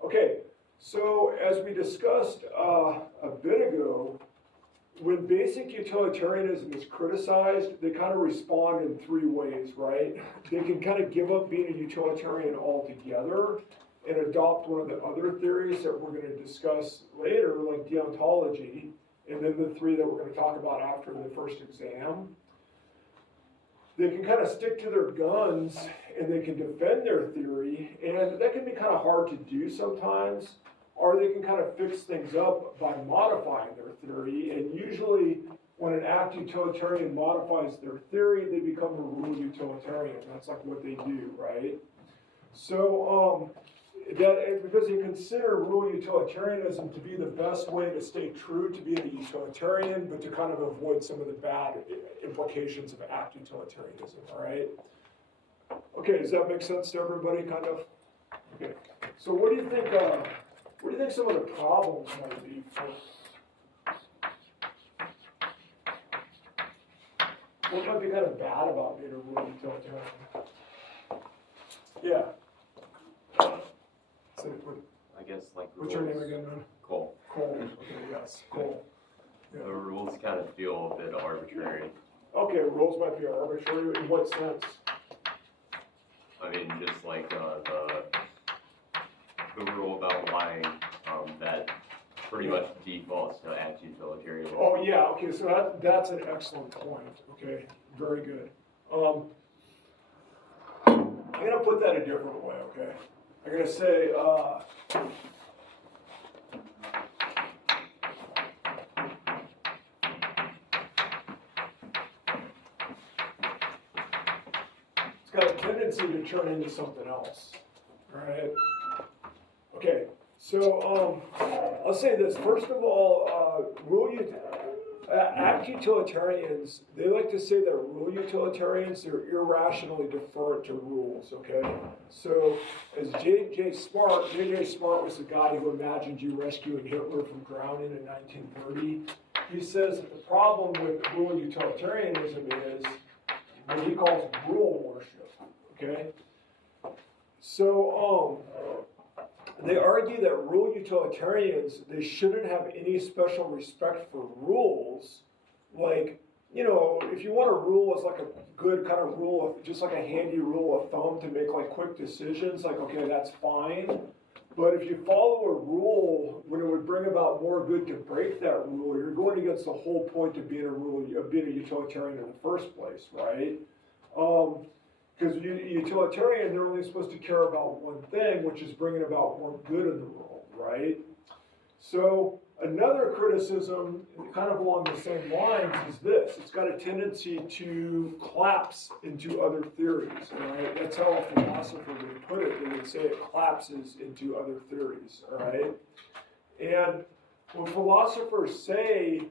Okay. So, as we discussed a bit ago, when basic utilitarianism is criticized, they kind of respond in three ways, right? They can kind of give up being a utilitarian altogether and adopt one of the other theories that we're going to discuss later, like deontology, and then the three that we're going to talk about after the first exam. They can kind of stick to their guns and they can defend their theory, and that can be kind of hard to do sometimes, or they can kind of fix things up by modifying their theory, and usually when an act utilitarian modifies their theory, they become a rule utilitarian. That's like what they do, right? So, because they consider rule utilitarianism to be the best way to stay true to being a utilitarian, but to kind of avoid some of the bad implications of act utilitarianism, all right? Okay, does that make sense to everybody, kind of? Okay, so what do you think some of the problems might be what might be kind of bad about being a rule utilitarian? Yeah. So, I guess like what's your name rules- again, man? Cole. Cole. Okay, yes, Cole. Yeah. The rules kind of feel a bit arbitrary. Okay, rules might be arbitrary. In what sense? I mean, just like the rule about lying, that pretty much defaults to act utilitarian. Oh yeah. Okay, so that's an excellent point. Okay, very good. I'm gonna put that a different way. Okay, I'm gonna say. It's got a tendency to turn into something else. All right. Okay. So I'll say this. First of all, Act utilitarians, they like to say that rule utilitarians, they're irrationally deferent to rules, okay? So, as J.J. Smart was the guy who imagined you rescuing Hitler from drowning in 1930. He says that the problem with rule utilitarianism is what he calls rule worship, okay? So, they argue that rule utilitarians, they shouldn't have any special respect for rules. Like, you know, if you want a rule as like a good kind of rule, of, just like a handy rule of thumb to make like quick decisions, like, okay, that's fine. But if you follow a rule when it would bring about more good to break that rule, you're going against the whole point of being a utilitarian in the first place, right? Because utilitarian, they're only supposed to care about one thing, which is bringing about more good in the world, right? So another criticism, kind of along the same lines, is this. It's got a tendency to collapse into other theories, all right? That's how a philosopher would put it. They would say it collapses into other theories, all right? And when philosophers say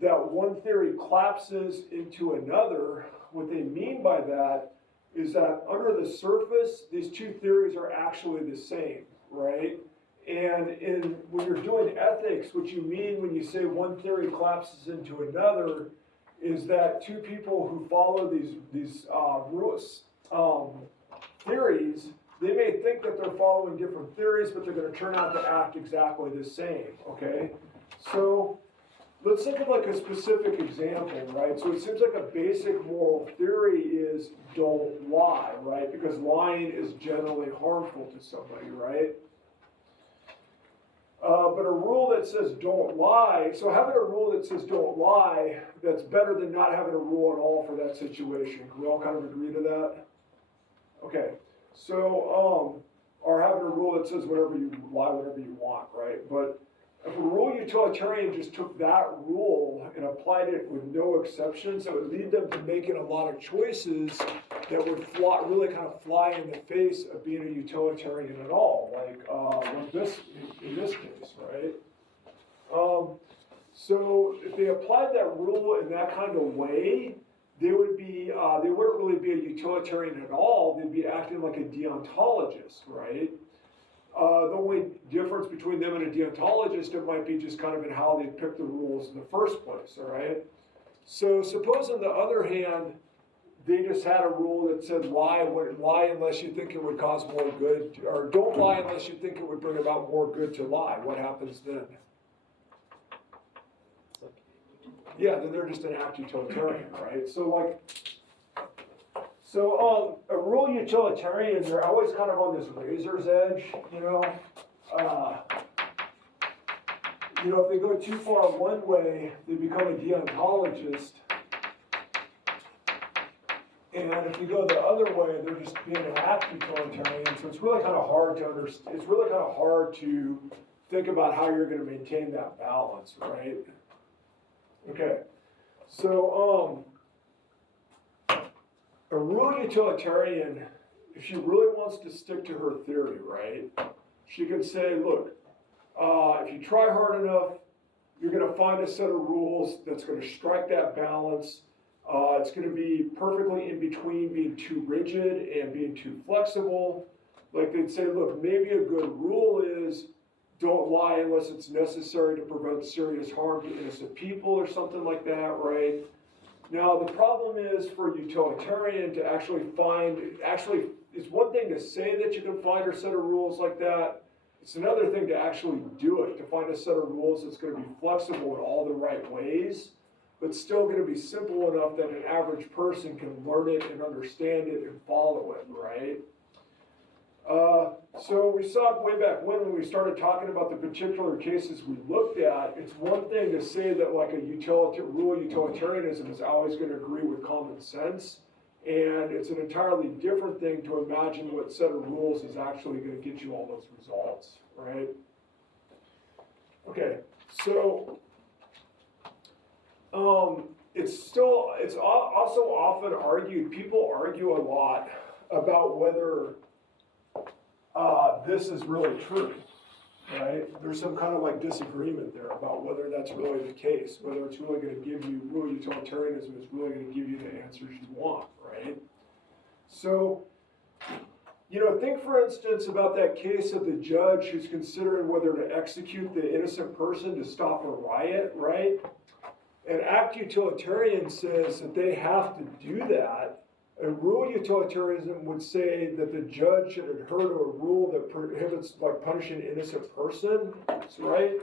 that one theory collapses into another, what they mean by that is that under the surface, these two theories are actually the same, right? And when you're doing ethics, what you mean when you say one theory collapses into another is that two people who follow these rules, theories, they may think that they're following different theories, but they're going to turn out to act exactly the same, okay? So let's think of like a specific example, right? So it seems like a basic moral theory is don't lie, right? Because lying is generally harmful to somebody, right? But a rule that says don't lie, so having a rule that says don't lie, that's better than not having a rule at all for that situation. Can we all kind of agree to that? Okay, so, or having a rule that says whatever you lie, whatever you want, right? But if a rule utilitarian just took that rule and applied it with no exceptions, it would lead them to making a lot of choices that would really kind of fly in the face of being a utilitarian at all, like this in this case, right? So if they applied that rule in that kind of way, they wouldn't really be a utilitarian at all. They'd be acting like a deontologist, right? The only difference between them and a deontologist, it might be just kind of in how they pick the rules in the first place, all right? So suppose on the other hand, they just had a rule that said lie unless you think it would cause more good, or don't lie unless you think it would bring about more good to lie. What happens then? Yeah, then they're just an act utilitarian, right? So a rule utilitarian, they're always kind of on this razor's edge, you know. If they go too far one way, they become a deontologist. And if you go the other way, they're just being an act utilitarian. So it's really kind of hard to understand. It's really kind of hard to think about how you're going to maintain that balance, right? Okay. So, a rule utilitarian, if she really wants to stick to her theory, right, she can say, look, if you try hard enough, you're going to find a set of rules that's going to strike that balance. It's going to be perfectly in between being too rigid and being too flexible. Like they'd say, look, maybe a good rule is don't lie unless it's necessary to prevent serious harm to innocent people or something like that, right? Now, the problem is for a utilitarian to it's one thing to say that you can find a set of rules like that. It's another thing to actually do it, to find a set of rules that's going to be flexible in all the right ways, but still going to be simple enough that an average person can learn it and understand it and follow it, right? So we saw way back when we started talking about the particular cases we looked at, it's one thing to say that like rule utilitarianism is always going to agree with common sense, and it's an entirely different thing to imagine what set of rules is actually going to get you all those results, right? Okay, so it's also often argued, people argue a lot about whether this is really true. right? There's some kind of like disagreement there about whether that's really the case, whether it's really gonna give you, real utilitarianism is really gonna give you the answers you want, right? So, think for instance about that case of the judge who's considering whether to execute the innocent person to stop a riot, right? And Act Utilitarian says that they have to do that. And rule utilitarianism would say that the judge should adhere to a rule that prohibits like punishing an innocent person, right?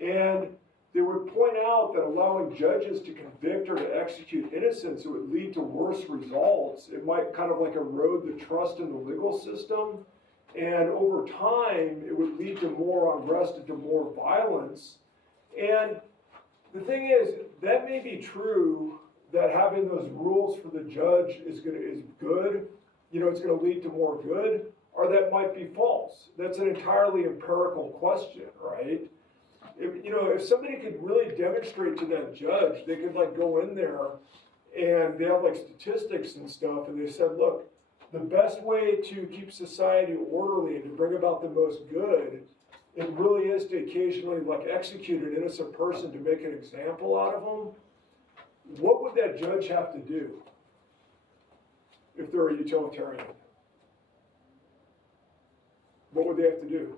And they would point out that allowing judges to convict or to execute innocents, it would lead to worse results. It might kind of like erode the trust in the legal system. And over time, it would lead to more unrest and to more violence. And the thing is, that may be true that having those rules for the judge is good, it's gonna lead to more good, or that might be false. That's an entirely empirical question, right? If somebody could really demonstrate to that judge, they could like go in there and they have like statistics and stuff, and they said, look, the best way to keep society orderly and to bring about the most good, it really is to occasionally like execute an innocent person to make an example out of them. What would that judge have to do if they're a utilitarian? What would they have to do?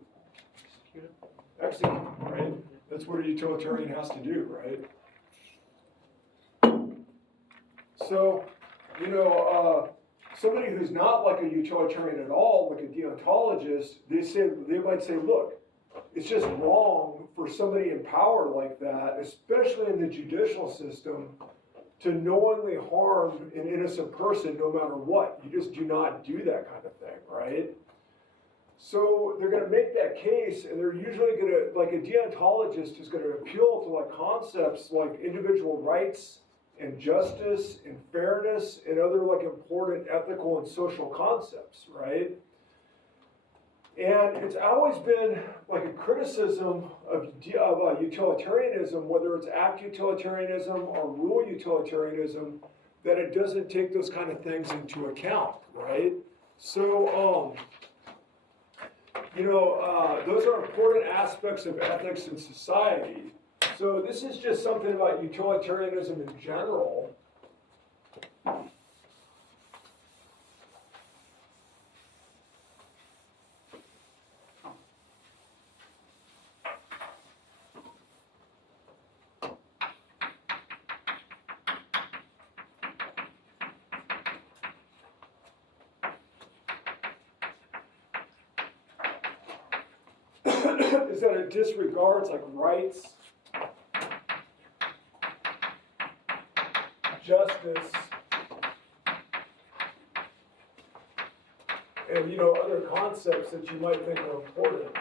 Execute, right? That's what a utilitarian has to do, right? So, somebody who's not like a utilitarian at all, like a deontologist, they might say, look, it's just wrong for somebody in power like that, especially in the judicial system, to knowingly harm an innocent person no matter what. You just do not do that kind of thing, right? So they're going to make that case, and they're usually going to, like a deontologist is going to appeal to like concepts like individual rights and justice and fairness and other like important ethical and social concepts, right? And it's always been like a criticism of utilitarianism, whether it's act utilitarianism or rule utilitarianism, that it doesn't take those kind of things into account, right? So, those are important aspects of ethics in society. So this is just something about utilitarianism in general. Is that it disregards like rights, justice, and other concepts that you might think are important.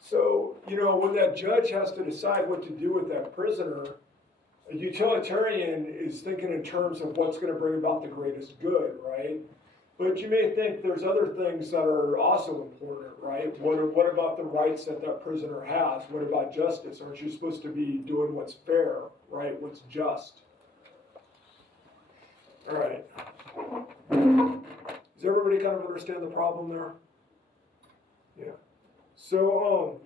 So, when that judge has to decide what to do with that prisoner, a utilitarian is thinking in terms of what's going to bring about the greatest good, right? But you may think there's other things that are also important, right? What about the rights that that prisoner has? What about justice? Aren't you supposed to be doing what's fair, right? What's just? All right. Does everybody kind of understand the problem there? Yeah. So,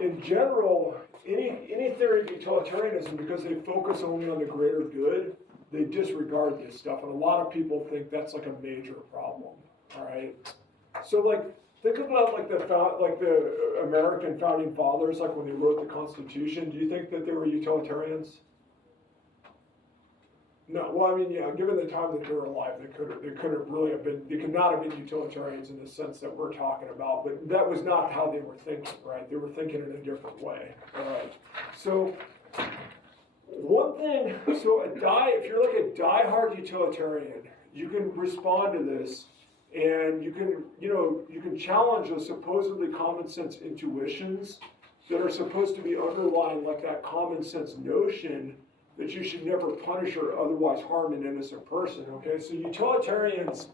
in general, any theory of utilitarianism, because they focus only on the greater good, they disregard this stuff, and a lot of people think that's like a major problem. All right, so like think about like the American founding fathers, like when they wrote the Constitution. Do you think that they were utilitarians? No. Well, I mean, yeah. Given the time that they were alive, they could not have been utilitarians in the sense that we're talking about. But that was not how they were thinking, right? They were thinking in a different way. All right. So one thing. So if you're like a diehard utilitarian, you can respond to this, and you can challenge those supposedly common sense intuitions that are supposed to be underlying like that common sense notion that you should never punish or otherwise harm an innocent person, okay? So utilitarians,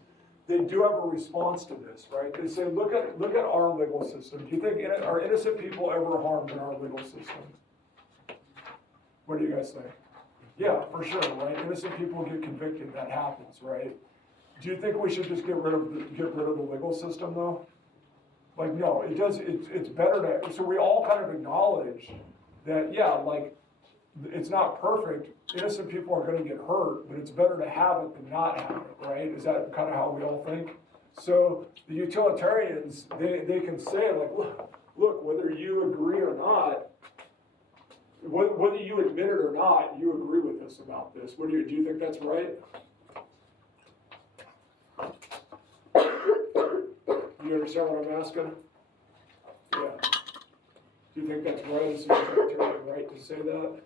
they do have a response to this, right? They say, look at our legal system. Do you think are innocent people ever harmed in our legal system? What do you guys say? Yeah, for sure, right? Innocent people get convicted, that happens, right? Do you think we should just get rid of the legal system though? Like, no, it's better to, so we all kind of acknowledge that, yeah, like, it's not perfect, innocent people are gonna get hurt, but it's better to have it than not have it, right? Is that kind of how we all think? So the utilitarians, they can say like, look, whether you agree or not, whether you admit it or not, you agree with us about this. Do you think that's right? Do you understand what I'm asking? Yeah. Do you think that's right? Is the utilitarian right to say that?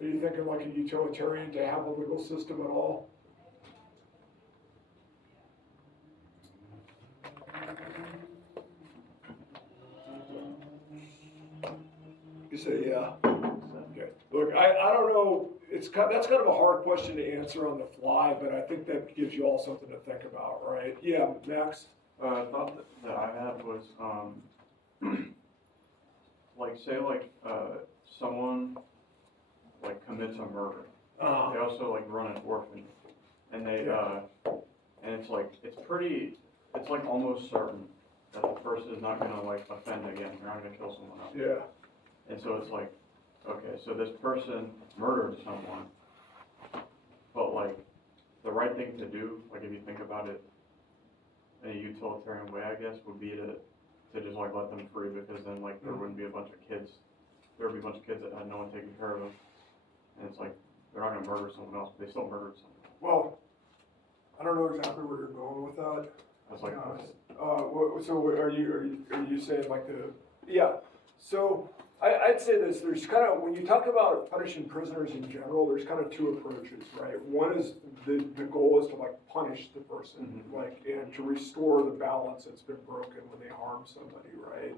Are you thinking like a utilitarian to have a legal system at all? You say yeah. Okay. Look, I don't know. That's kind of a hard question to answer on the fly, but I think that gives you all something to think about, right? Yeah, Max. Thought that I had was, like, say, like, someone, like, commits a murder. They also, like, run an orphanage, and they, and it's like, it's like almost certain that the person is not gonna, like, offend again, they're not gonna kill someone else. Yeah. And so it's like, okay, so this person murdered someone, but, like, the right thing to do, like, if you think about it in a utilitarian way, I guess, would be to just, like, let them free, because then, like, there wouldn't be a bunch of kids, there would be a bunch of kids that had no one taking care of them, and it's like, they're not gonna murder someone else, but they still murdered someone. Well, I don't know exactly where you're going with that. That's like, So are you saying like yeah, so I'd say this, there's kind of, when you talk about punishing prisoners in general, there's kind of two approaches, right? One is, the goal is to like punish the person, like, and to restore the balance that's been broken when they harm somebody, right?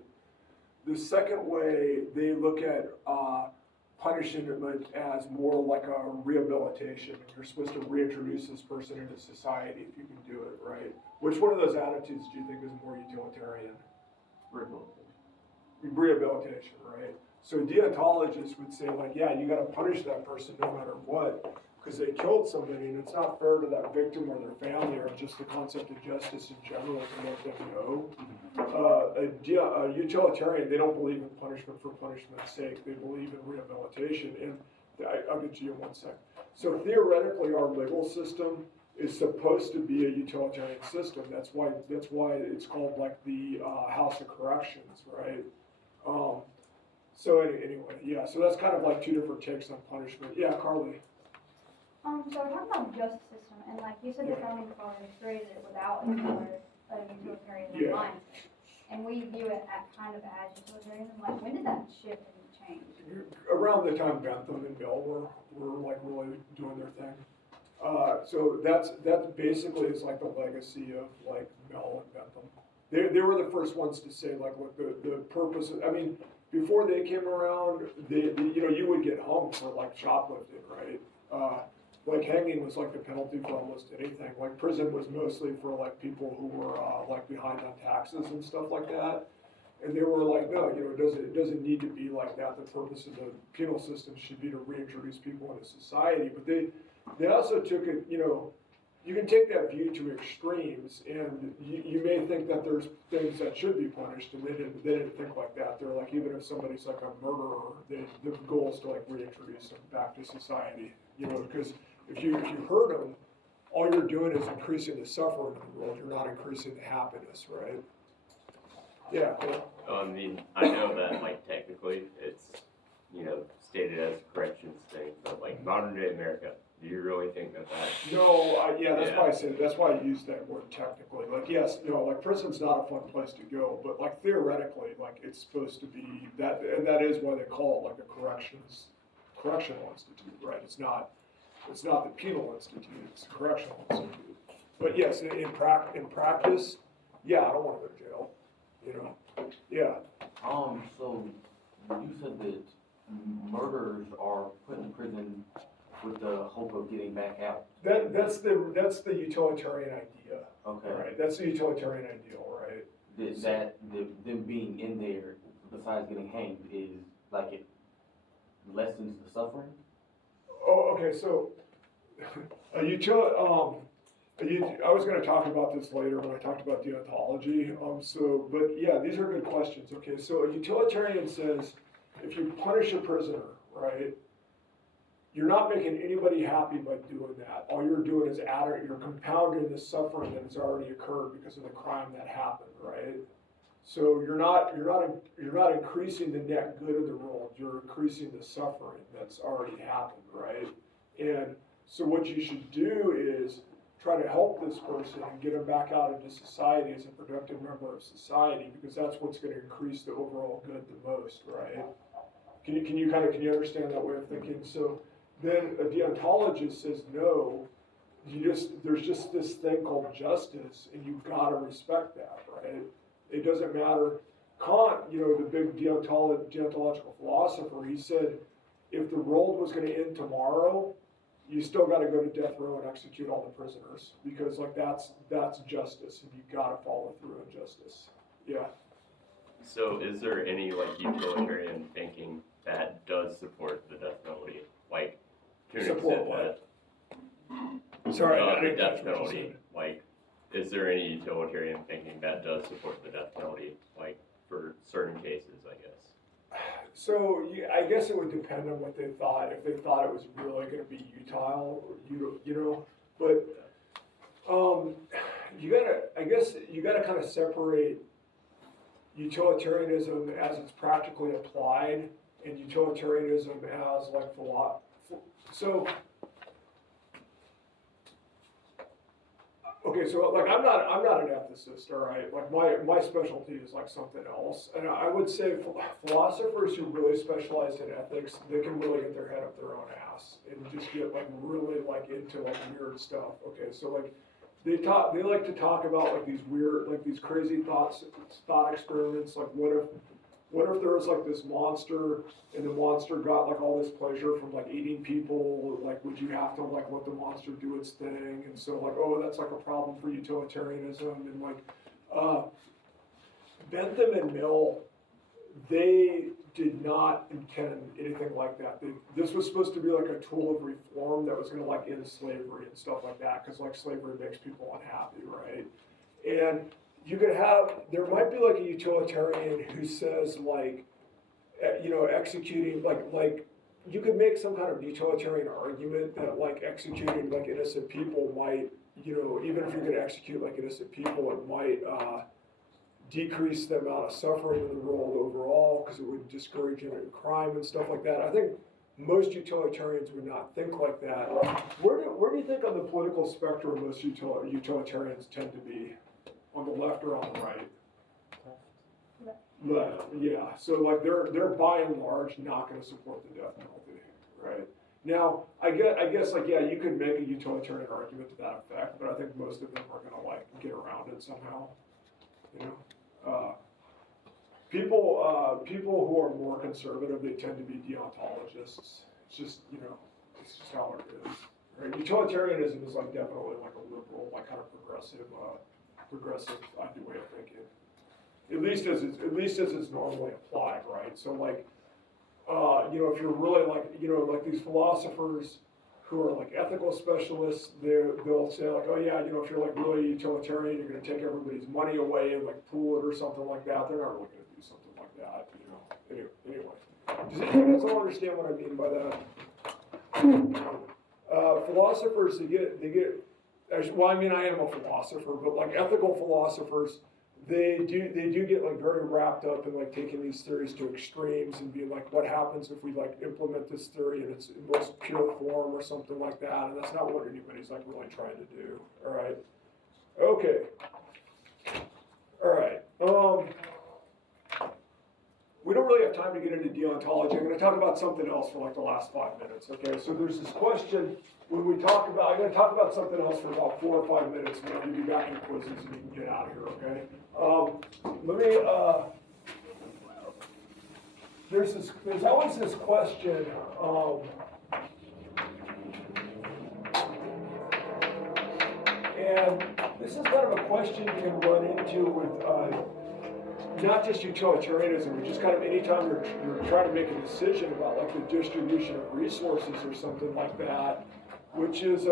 The second way, they look at punishment as more like a rehabilitation. You're supposed to reintroduce this person into society if you can do it, right? Which one of those attitudes do you think is more utilitarian? Rehabilitation, right? So deontologists would say like, yeah, you gotta punish that person no matter what, because they killed somebody, and it's not fair to that victim or their family, or just the concept of justice in general to let them know. A utilitarian, they don't believe in punishment for punishment's sake. They believe in rehabilitation, and I'll get to you in 1 sec. So theoretically, our legal system is supposed to be a utilitarian system. That's why it's called like the House of Corrections, right? So anyway, yeah. So that's kind of like two different takes on punishment. Yeah, Carly. So we're talking about the justice system, and like you said, the founding fathers created it without a utilitarian mindset, and we view it kind of as utilitarianism. Like, when did that shift and change? Around the time Bentham and Mill were like really doing their thing. So that's basically is like the legacy of like Mill and Bentham. They were the first ones to say like, look, the purpose. I mean, before they came around, you would get hung for like shoplifting, right? Like hanging was like the penalty for almost anything. Like prison was mostly for like people who were like behind on taxes and stuff like that. And they were like, no, it doesn't need to be like that. The purpose of the penal system should be to reintroduce people into society. But they also took it, you can take that view to extremes, and you may think that there's things that should be punished, and they didn't think like that. They're like, even if somebody's like a murderer, the goal is to like reintroduce them back to society, because if you hurt them, all you're doing is increasing the suffering in the world. You're not increasing the happiness, right? Yeah. Cool. I mean, I know that like technically it's stated as a corrections thing, but like modern day America, do you really think that? No, that's why I use that word technically. Like, yes, like prison's not a fun place to go, but like theoretically, like it's supposed to be that, and that is why they call it like a correctional institute, right? It's not the penal institute; it's a correctional institute. But yes, in practice, yeah, I don't want to go to jail. Yeah. So you said that murderers are put in prison with the hope of getting back out. That's the utilitarian idea. Okay. right? That's the utilitarian ideal, right? Them being in there, besides getting hanged, is like it lessens the suffering? Oh, okay, so, I was gonna talk about this later when I talked about deontology, but yeah, these are good questions, okay? So a utilitarian says, if you punish a prisoner, right, you're not making anybody happy by doing that. All you're doing is you're compounding the suffering that has already occurred because of the crime that happened, right? So you're not increasing the net good of the world, you're increasing the suffering that's already happened, right? And so what you should do is try to help this person and get them back out into society as a productive member of society, because that's what's going to increase the overall good the most, right? Can you understand that way of thinking? So then a deontologist says, no, there's just this thing called justice, and you've got to respect that, right? It doesn't matter. Kant, the big deontological philosopher, he said, if the world was going to end tomorrow, you still got to go to death row and execute all the prisoners, because that's justice, and you got to follow through on justice. Yeah. So is there any utilitarian thinking that does support the death penalty? Like, to an Support extent what? that Sorry, I the didn't death catch what you penalty, said. is there any utilitarian thinking that does support the death penalty, for certain cases, I guess? So I guess it would depend on what they thought. If they thought it was really going to be utile, but you gotta kind of separate utilitarianism as it's practically applied and utilitarianism as so. Okay, so I'm not an ethicist, all right? My specialty is something else, and I would say philosophers who really specialize in ethics, they can really get their head up their own ass and just get really into weird stuff. Okay, so they like to talk about these weird, these crazy thought experiments. What if there was this monster, and the monster got all this pleasure from eating people? Would you have to let the monster do its thing? And so oh, that's a problem for utilitarianism. And Bentham and Mill, they did not intend anything like that. This was supposed to be a tool of reform that was going to end slavery and stuff like that, because slavery makes people unhappy, right? And there might be a utilitarian who says executing, you could make some kind of utilitarian argument that executing innocent people might, even if you're going to execute innocent people, it might decrease the amount of suffering in the world overall, because it would discourage crime and stuff like that. I think most utilitarians would not think like that. Where do you think on the political spectrum most utilitarians tend to be? On the left or on the right? Left, yeah. So they're by and large not going to support the death penalty, right? Now I guess you could make a utilitarian argument to that effect, but I think most of them are going to get around it somehow. People who are more conservative, they tend to be deontologists. It's just it's just how it is. Right? Utilitarianism is definitely a liberal, kind of progressive way of thinking. At least as it's normally applied, right? So if you're really these philosophers who are ethical specialists, they'll say oh yeah, if you're really utilitarian, you're going to take everybody's money away and pool it or something like that. They're not really going to do something like that, Anyway, does anyone else understand what I mean by that? Philosophers, they get. Well, I mean, I am a philosopher, but ethical philosophers, they do get very wrapped up in taking these theories to extremes and being what happens if we implement this theory in its most pure form or something like that, and that's not what anybody's really trying to do. All right. Okay. All right. We don't really have time to get into deontology. I'm going to talk about something else for the last 5 minutes. Okay. So there's this question. I'm going to talk about something else for about 4 or 5 minutes, and then we'll give you back your quizzes and you can get out of here, okay? There's always this question, and this is kind of a question you can run into with, not just utilitarianism, but just kind of anytime you're trying to make a decision about like the distribution of resources or something like that, which is,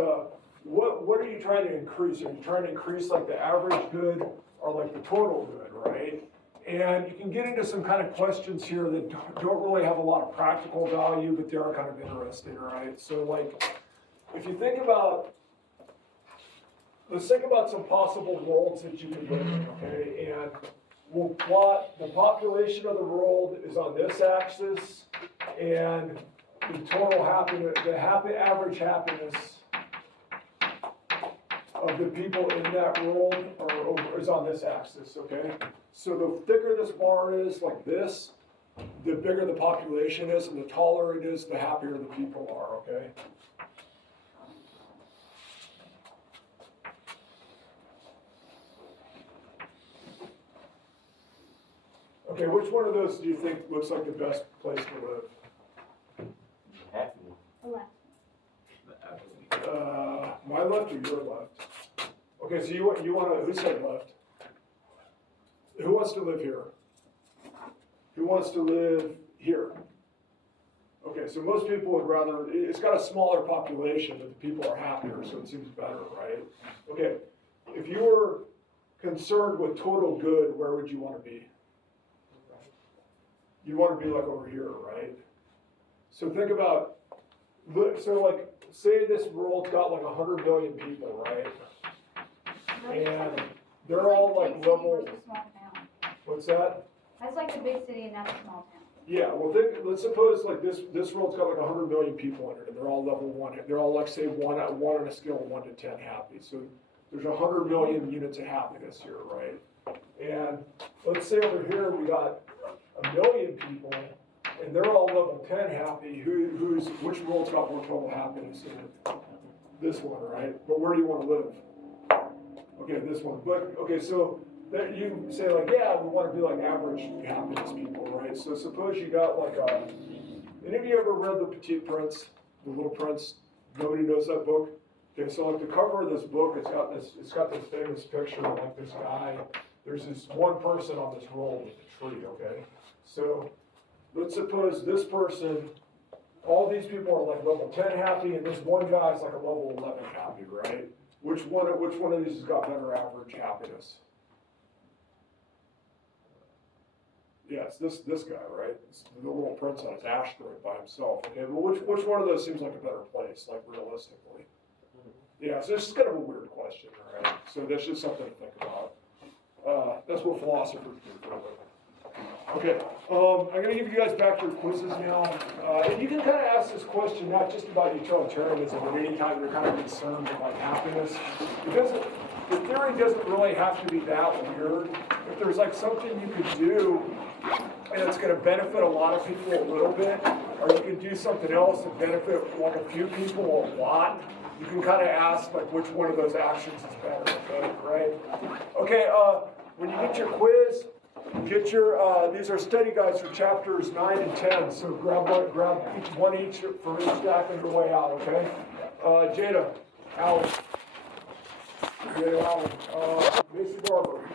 what are you trying to increase? Are you trying to increase like the average good or like the total good, right? And you can get into some kind of questions here that don't really have a lot of practical value, but they are kind of interesting, right? So like, if you think about, let's think about some possible worlds that you can live in, okay? And we'll plot the population of the world is on this axis, and the total happiness, average happiness of the people in that world is on this axis, okay? So the thicker this bar is, like this, the bigger the population is, and the taller it is, the happier the people are, okay? Okay, which one of those do you think looks like the best place to live? Happy. The left. My left or your left? Okay, so you want to, who said left? Who wants to live here? Who wants to live here? Okay, so most people would rather, it's got a smaller population, but the people are happier, so it seems better, right? Okay, if you were concerned with total good, where would you want to be? You want to be like over here, right? So think about, so like, say this world's got like 100 million people, right? And they're all like level, It's a small town. what's that? That's like the big city and that's a small town. Yeah, well, let's suppose like this world's got like 100 million people in it, and they're all level 1. They're all like, say, one on a scale of 1 to 10 happy. So there's 100 million units of happiness here, right? And let's say over here we got 1 million people, and they're all level 10 happy. Which world's got more total happiness in it? This one, right? But where do you want to live? Okay, this one. But okay, so that you say like, yeah, we want to be like average happiness people, right? So suppose you got like any of you ever read The Petit Prince, The Little Prince? Nobody knows that book? Okay, so like the cover of this book, it's got this famous picture of like this guy. There's this one person on this roll with a tree, okay? So let's suppose this person, all these people are like level 10 happy, and this one guy's like a level 11 happy, right? Which one of these has got better average happiness? Yeah, it's this guy, right? It's the little prince on his asteroid by himself. Okay, but which one of those seems like a better place, like realistically? Yeah, so it's kind of a weird question, all right? So that's just something to think about. That's what philosophers do for a living. Okay, I'm going to give you guys back your quizzes now. And you can kind of ask this question not just about utilitarianism, but any time you're kind of concerned about happiness. The theory doesn't really have to be that weird. If there's like something you could do and it's going to benefit a lot of people a little bit, or you can do something else that benefit like a few people a lot, you can kind of ask like which one of those actions is better, okay, right? Okay, when you get your quiz, get your, these are study guides for chapters 9 and 10, so grab one each for each stack on your way out, okay? Jada, Alan. Jada, Alan. Mason Barber.